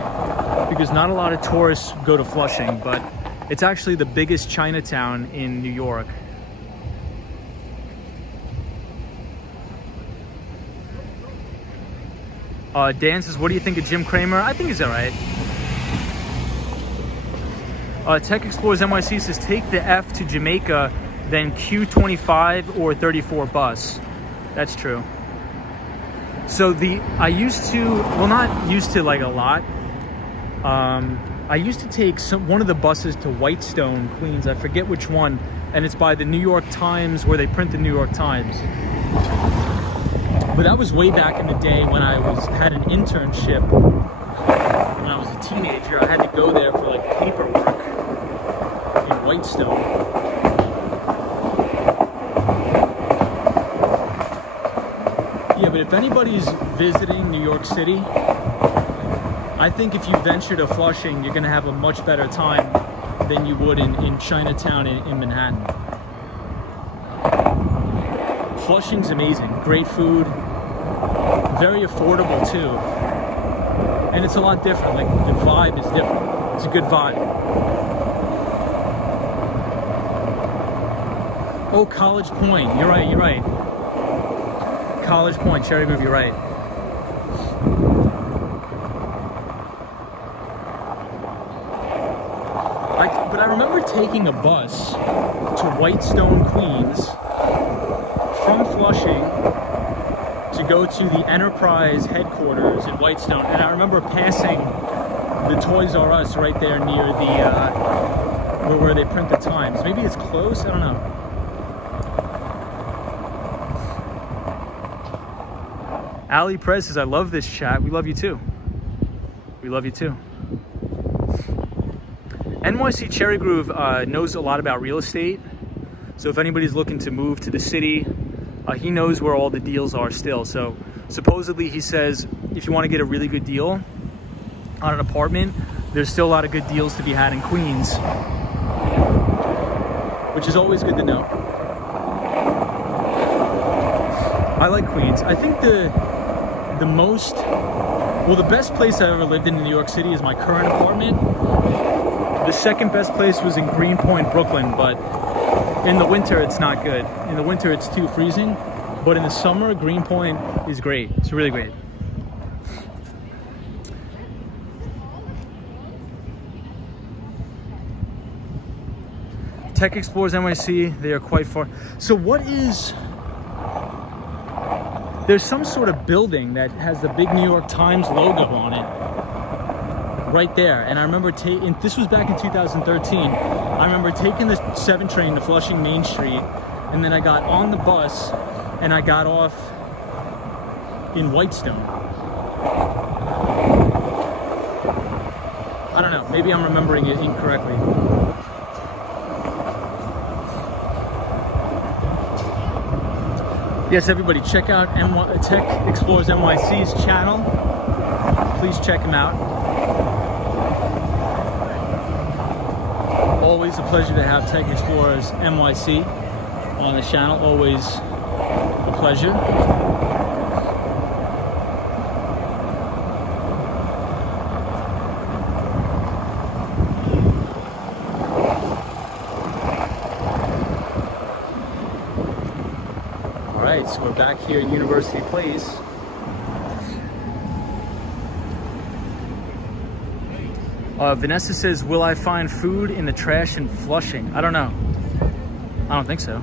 because not a lot of tourists go to Flushing, but it's actually the biggest Chinatown in New York. Dan says, what do you think of Jim Cramer? I think he's all right. Tech Explorers NYC says, take the F to Jamaica, then Q25 or 34 bus. That's true. So I used to, well, not used to like a lot. I used to take one of the buses to Whitestone, Queens. I forget which one. And it's by the New York Times, where they print the New York Times. But that was way back in the day when I had an internship. When I was a teenager, I had to go there for like paperwork in Whitestone. Yeah, but if anybody's visiting New York City, I think if you venture to Flushing, you're gonna have a much better time than you would in Chinatown in Manhattan. Flushing's amazing, great food, very affordable too. And it's a lot different, like the vibe is different. It's a good vibe. Oh, College Point, you're right. College Point, Cherry Move, you're right. But I remember taking a bus to Whitestone, Queens, from Flushing to go to the Enterprise headquarters in Whitestone, and I remember passing the Toys R Us right there near the where they print the Times. Maybe it's close, I don't know. Ali Prez says, I love this chat. We love you too. We love you too. NYC Cherry Groove knows a lot about real estate. So if anybody's looking to move to the city, he knows where all the deals are still. So supposedly he says, if you want to get a really good deal on an apartment, there's still a lot of good deals to be had in Queens, which is always good to know. I like Queens. I think the best place I've ever lived in New York City is my current apartment. The second best place was in Greenpoint, Brooklyn, but in the winter it's not good. In the winter it's too freezing, but in the summer Greenpoint is great. It's really great. Tech Explorers NYC, they are quite far. So there's some sort of building that has the big New York Times logo on it right there. And I remember this was back in 2013. I remember taking the 7 train to Flushing Main Street, and then I got on the bus and I got off in Whitestone. I don't know, maybe I'm remembering it incorrectly. Yes, everybody, check out Tech Explorers NYC's channel. Please check him out. Always a pleasure to have Tech Explorers NYC on the channel. Always a pleasure. Alright, so we're back here at University Place. Vanessa says, will I find food in the trash in Flushing? I don't know. I don't think so.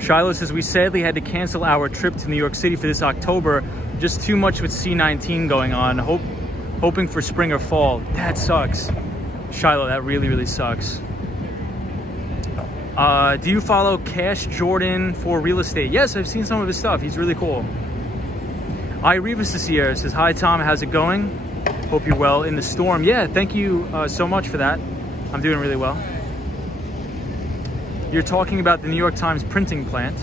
Shiloh says, we sadly had to cancel our trip to New York City for this October. Just too much with C-19 going on. Hope hoping for spring or fall. That sucks. Shiloh, that really, really sucks. Do you follow Cash Jordan for real estate? Yes, I've seen some of his stuff. He's really cool. Revis is here. Says, hi, Tom. How's it going? Hope you're well in the storm. Yeah, thank you so much for that. I'm doing really well. You're talking about the New York Times printing plant.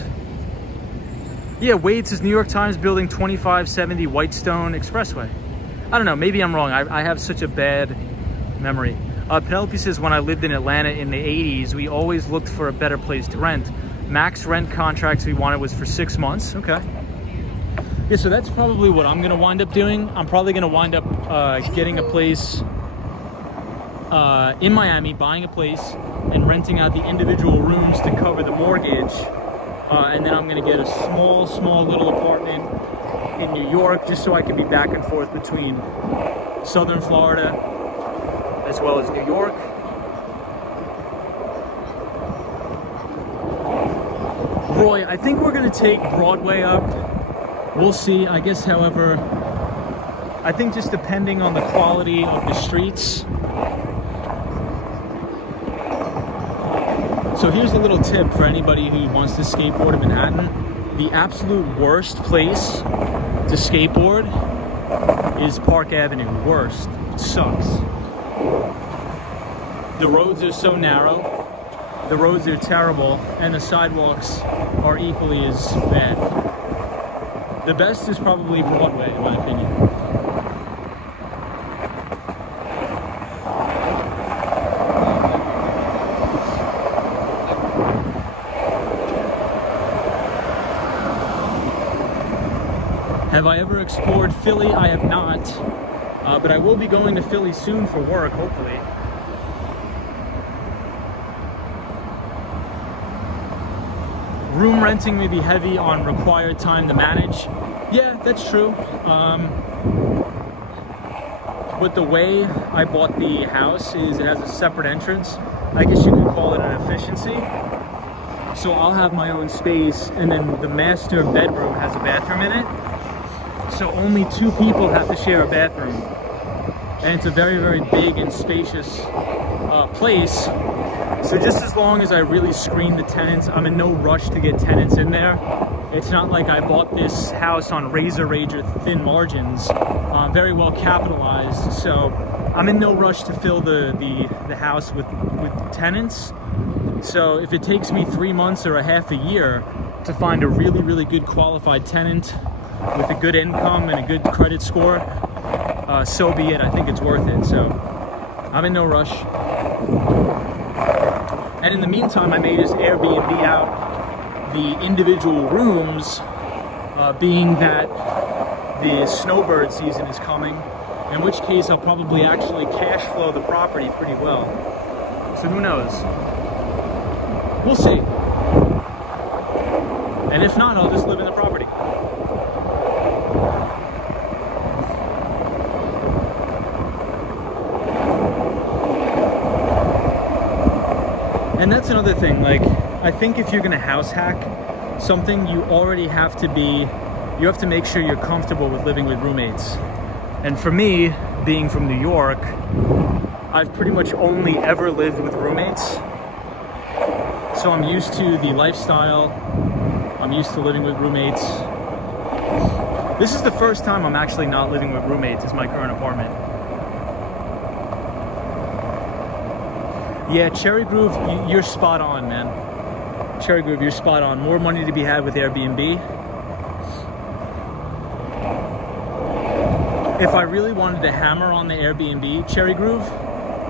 Yeah, Wade says New York Times building 2570 Whitestone Expressway. I don't know, maybe I'm wrong. I have such a bad memory. Penelope says, when I lived in Atlanta in the 80s, we always looked for a better place to rent. Max rent contracts we wanted was for 6 months. Okay. Yeah, so that's probably what I'm gonna wind up doing. I'm probably gonna wind up getting a place in Miami, buying a place and renting out the individual rooms to cover the mortgage. And then I'm gonna get a small little apartment in New York, just so I can be back and forth between Southern Florida as well as New York. Roy, I think we're gonna take Broadway up. We'll see, I guess, however, I think just depending on the quality of the streets. So here's a little tip for anybody who wants to skateboard in Manhattan. The absolute worst place to skateboard is Park Avenue. Worst. It sucks. The roads are so narrow, the roads are terrible, and the sidewalks are equally as bad. The best is probably Broadway, in my opinion. Have I ever explored Philly? I have not, but I will be going to Philly soon for work, hopefully. Room renting may be heavy on required time to manage. Yeah, that's true. But the way I bought the house is it has a separate entrance. I guess you could call it an efficiency. So I'll have my own space, and then the master bedroom has a bathroom in it. So only 2 people have to share a bathroom. And it's a very, very big and spacious place. So just as long as I really screen the tenants, I'm in no rush to get tenants in there. It's not like I bought this house on razor thin margins. Very well capitalized, so I'm in no rush to fill the house with tenants. So if it takes me 3 months or a half a year to find a really, really good qualified tenant with a good income and a good credit score, so be it. I think it's worth it. So I'm in no rush. And in the meantime, I may just Airbnb out the individual rooms, being that the snowbird season is coming, in which case I'll probably actually cash flow the property pretty well. So who knows? We'll see. And if not, I'll just live in the property. And that's another thing, like, I think if you're gonna house hack something, you already have to make sure you're comfortable with living with roommates. And for me, being from New York, I've pretty much only ever lived with roommates. So I'm used to the lifestyle, I'm used to living with roommates. This is the first time I'm actually not living with roommates, is my current apartment. Yeah, Cherry Groove, you're spot on, man. Cherry Groove, you're spot on. More money to be had with Airbnb. If I really wanted to hammer on the Airbnb, Cherry Groove,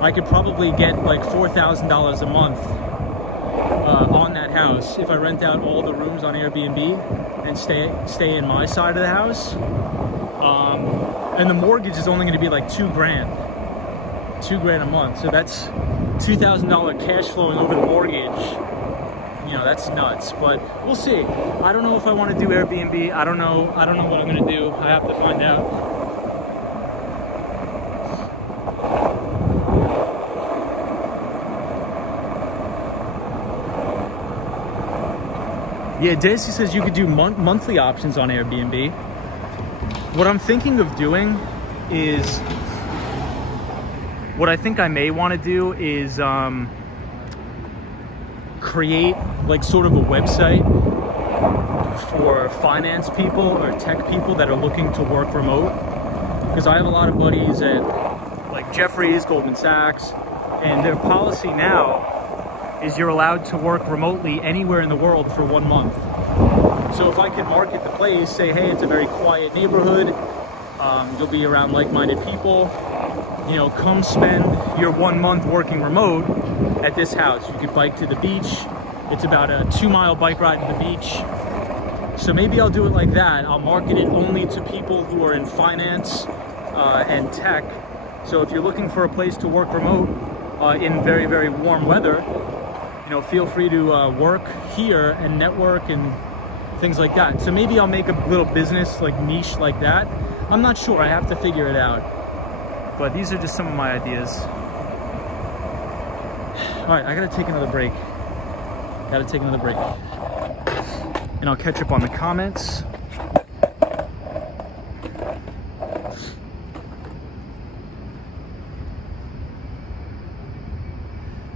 I could probably get like $4,000 a month on that house if I rent out all the rooms on Airbnb and stay in my side of the house. And the mortgage is only going to be like $2 grand a month. So that's $2,000 cash flowing over the mortgage. You know, that's nuts, but we'll see. I don't know if I want to do Airbnb. I don't know what I'm going to do. I have to find out. Yeah, Daisy says you could do monthly options on Airbnb. What I'm thinking of doing is What I think I may want to do is create like sort of a website for finance people or tech people that are looking to work remote, because I have a lot of buddies at like Jefferies, Goldman Sachs, and their policy now is you're allowed to work remotely anywhere in the world for 1 month. So if I could market the place, say, hey, it's a very quiet neighborhood, you'll be around like-minded people, you know, come spend your 1 month working remote at this house. You could bike to the beach. It's about a 2-mile bike ride to the beach. So maybe I'll do it like that. I'll market it only to people who are in finance and tech. So if you're looking for a place to work remote in very, very warm weather, you know, feel free to work here and network and things like that. So maybe I'll make a little business like niche like that. I'm not sure, I have to figure it out. But these are just some of my ideas. All right, I gotta take another break. And I'll catch up on the comments.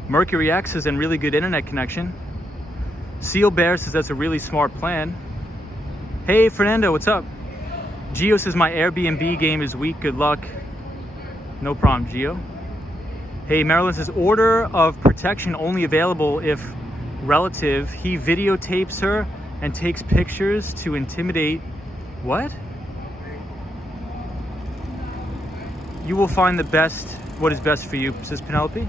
Mercury X is in really good internet connection. Seal Bear says that's a really smart plan. Hey Fernando, what's up? Gio says my Airbnb game is weak, good luck. No problem, Gio. Hey, Marilyn says order of protection only available if relative, he videotapes her and takes pictures to intimidate. What? You will find the best, what is best for you, says Penelope.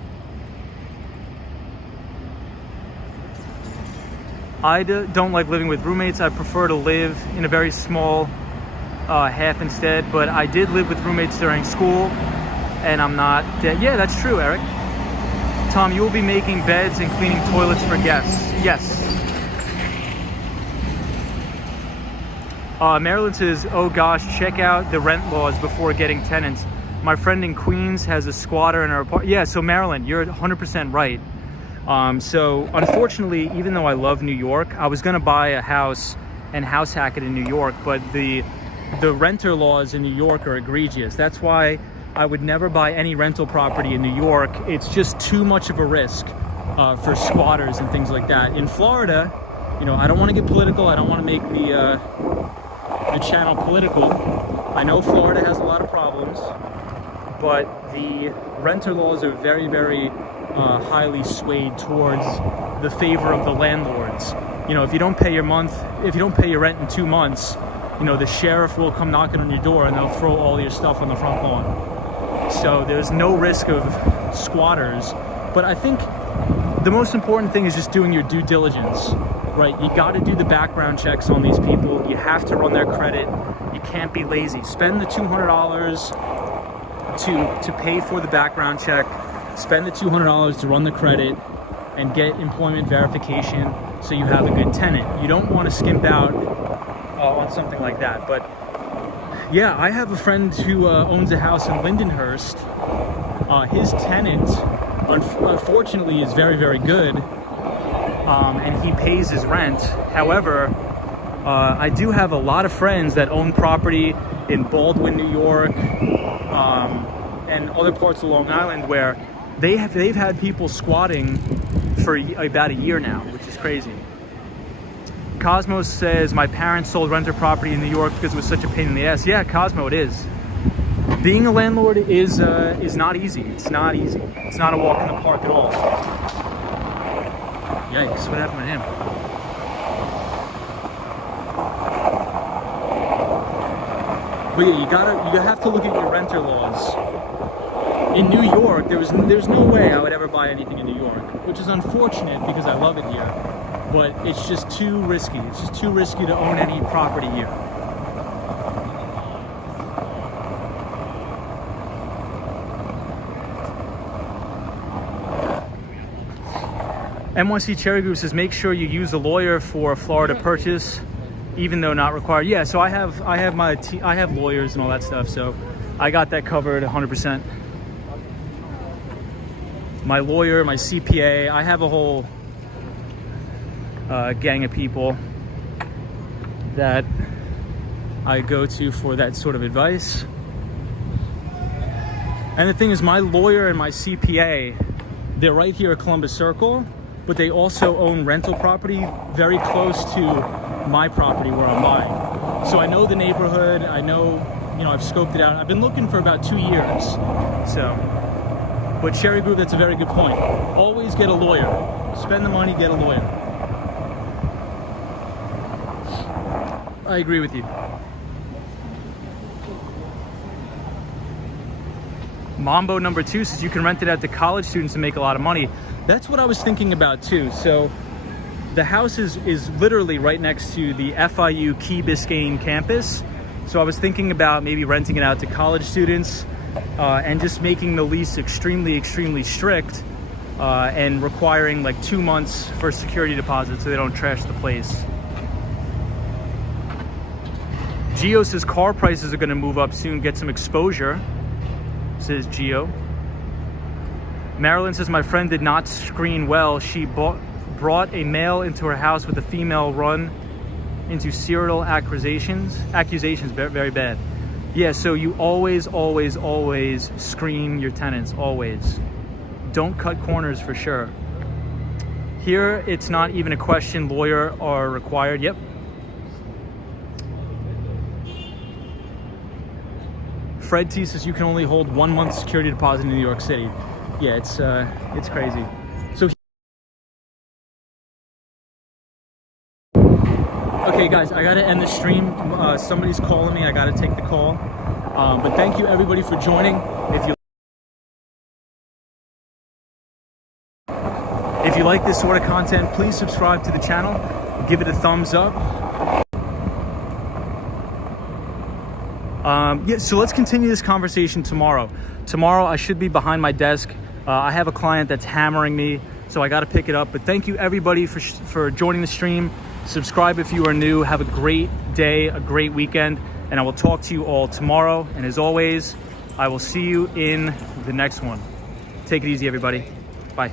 I don't like living with roommates. I prefer to live in a very small half instead, but I did live with roommates during school and I'm not dead. Yeah, that's true, Eric. Tom, you will be making beds and cleaning toilets for guests. Yes. Marilyn says, oh gosh, check out the rent laws before getting tenants. My friend in Queens has a squatter in her apartment. Yeah, so Marilyn, you're 100% right. So unfortunately, even though I love New York, I was gonna buy a house and house hack it in New York, but the renter laws in New York are egregious. That's why I would never buy any rental property in New York. It's just too much of a risk for squatters and things like that. In Florida, you know, I don't want to get political. I don't want to make the channel political. I know Florida has a lot of problems, but the renter laws are very, very highly swayed towards the favor of the landlords. You know, if you don't pay your rent in 2 months, you know, the sheriff will come knocking on your door and they'll throw all your stuff on the front lawn. So there's no risk of squatters. But I think the most important thing is just doing your due diligence, right? You got to do the background checks on these people. You have to run their credit. You can't be lazy. Spend the $200 to pay for the background check. Spend the $200 to run the credit and get employment verification so you have a good tenant. You don't want to skimp out on something like that. But yeah, I have a friend who owns a house in Lindenhurst. His tenant, unfortunately, is very, very good, and he pays his rent. However, I do have a lot of friends that own property in Baldwin, New York, and other parts of Long Island where they've had people squatting for about a year now, which is crazy. Cosmo says, my parents sold renter property in New York because it was such a pain in the ass. Yeah, Cosmo, it is. Being a landlord is not easy. It's not easy. It's not a walk in the park at all. Yikes, what happened to him? But yeah, you have to look at your renter laws. In New York, there's no way I would ever buy anything in New York, which is unfortunate because I love it here. But it's just too risky. It's just too risky to own any property here. NYC Cherry Group says, make sure you use a lawyer for a Florida purchase, even though not required. Yeah, so I have lawyers and all that stuff, so I got that covered 100%. My lawyer, my CPA, I have a whole gang of people that I go to for that sort of advice. And the thing is, my lawyer and my CPA, they're right here at Columbus Circle, but they also own rental property very close to my property where I'm buying. So I know the neighborhood, I know, you know, I've scoped it out. I've been looking for about 2 years. So, but Sherry Group, that's a very good point. Always get a lawyer. Spend the money, get a lawyer. I agree with you. Mambo number 2 says you can rent it out to college students and make a lot of money. That's what I was thinking about too. So the house is literally right next to the FIU Key Biscayne campus. So I was thinking about maybe renting it out to college students and just making the lease extremely, extremely strict and requiring like 2 months for security deposit so they don't trash the place. Gio says car prices are gonna move up soon, get some exposure, says Gio. Marilyn says my friend did not screen well. She brought a male into her house with a female run into serial accusations, very bad. Yeah, so you always screen your tenants, always. Don't cut corners for sure. Here, it's not even a question, lawyer are required, yep. Fred T says you can only hold 1 month security deposit in New York City. Yeah, it's crazy. So, okay guys, I gotta end the stream. Somebody's calling me, I gotta take the call. But thank you everybody for joining. If you like this sort of content, please subscribe to the channel, give it a thumbs up. Yeah, so let's continue this conversation tomorrow. Tomorrow I should be behind my desk. I have a client that's hammering me, so I got to pick it up. But thank you everybody for joining the stream. Subscribe if you are new. Have a great day, a great weekend, and I will talk to you all tomorrow. And as always, I will see you in the next one. Take it easy, everybody. Bye.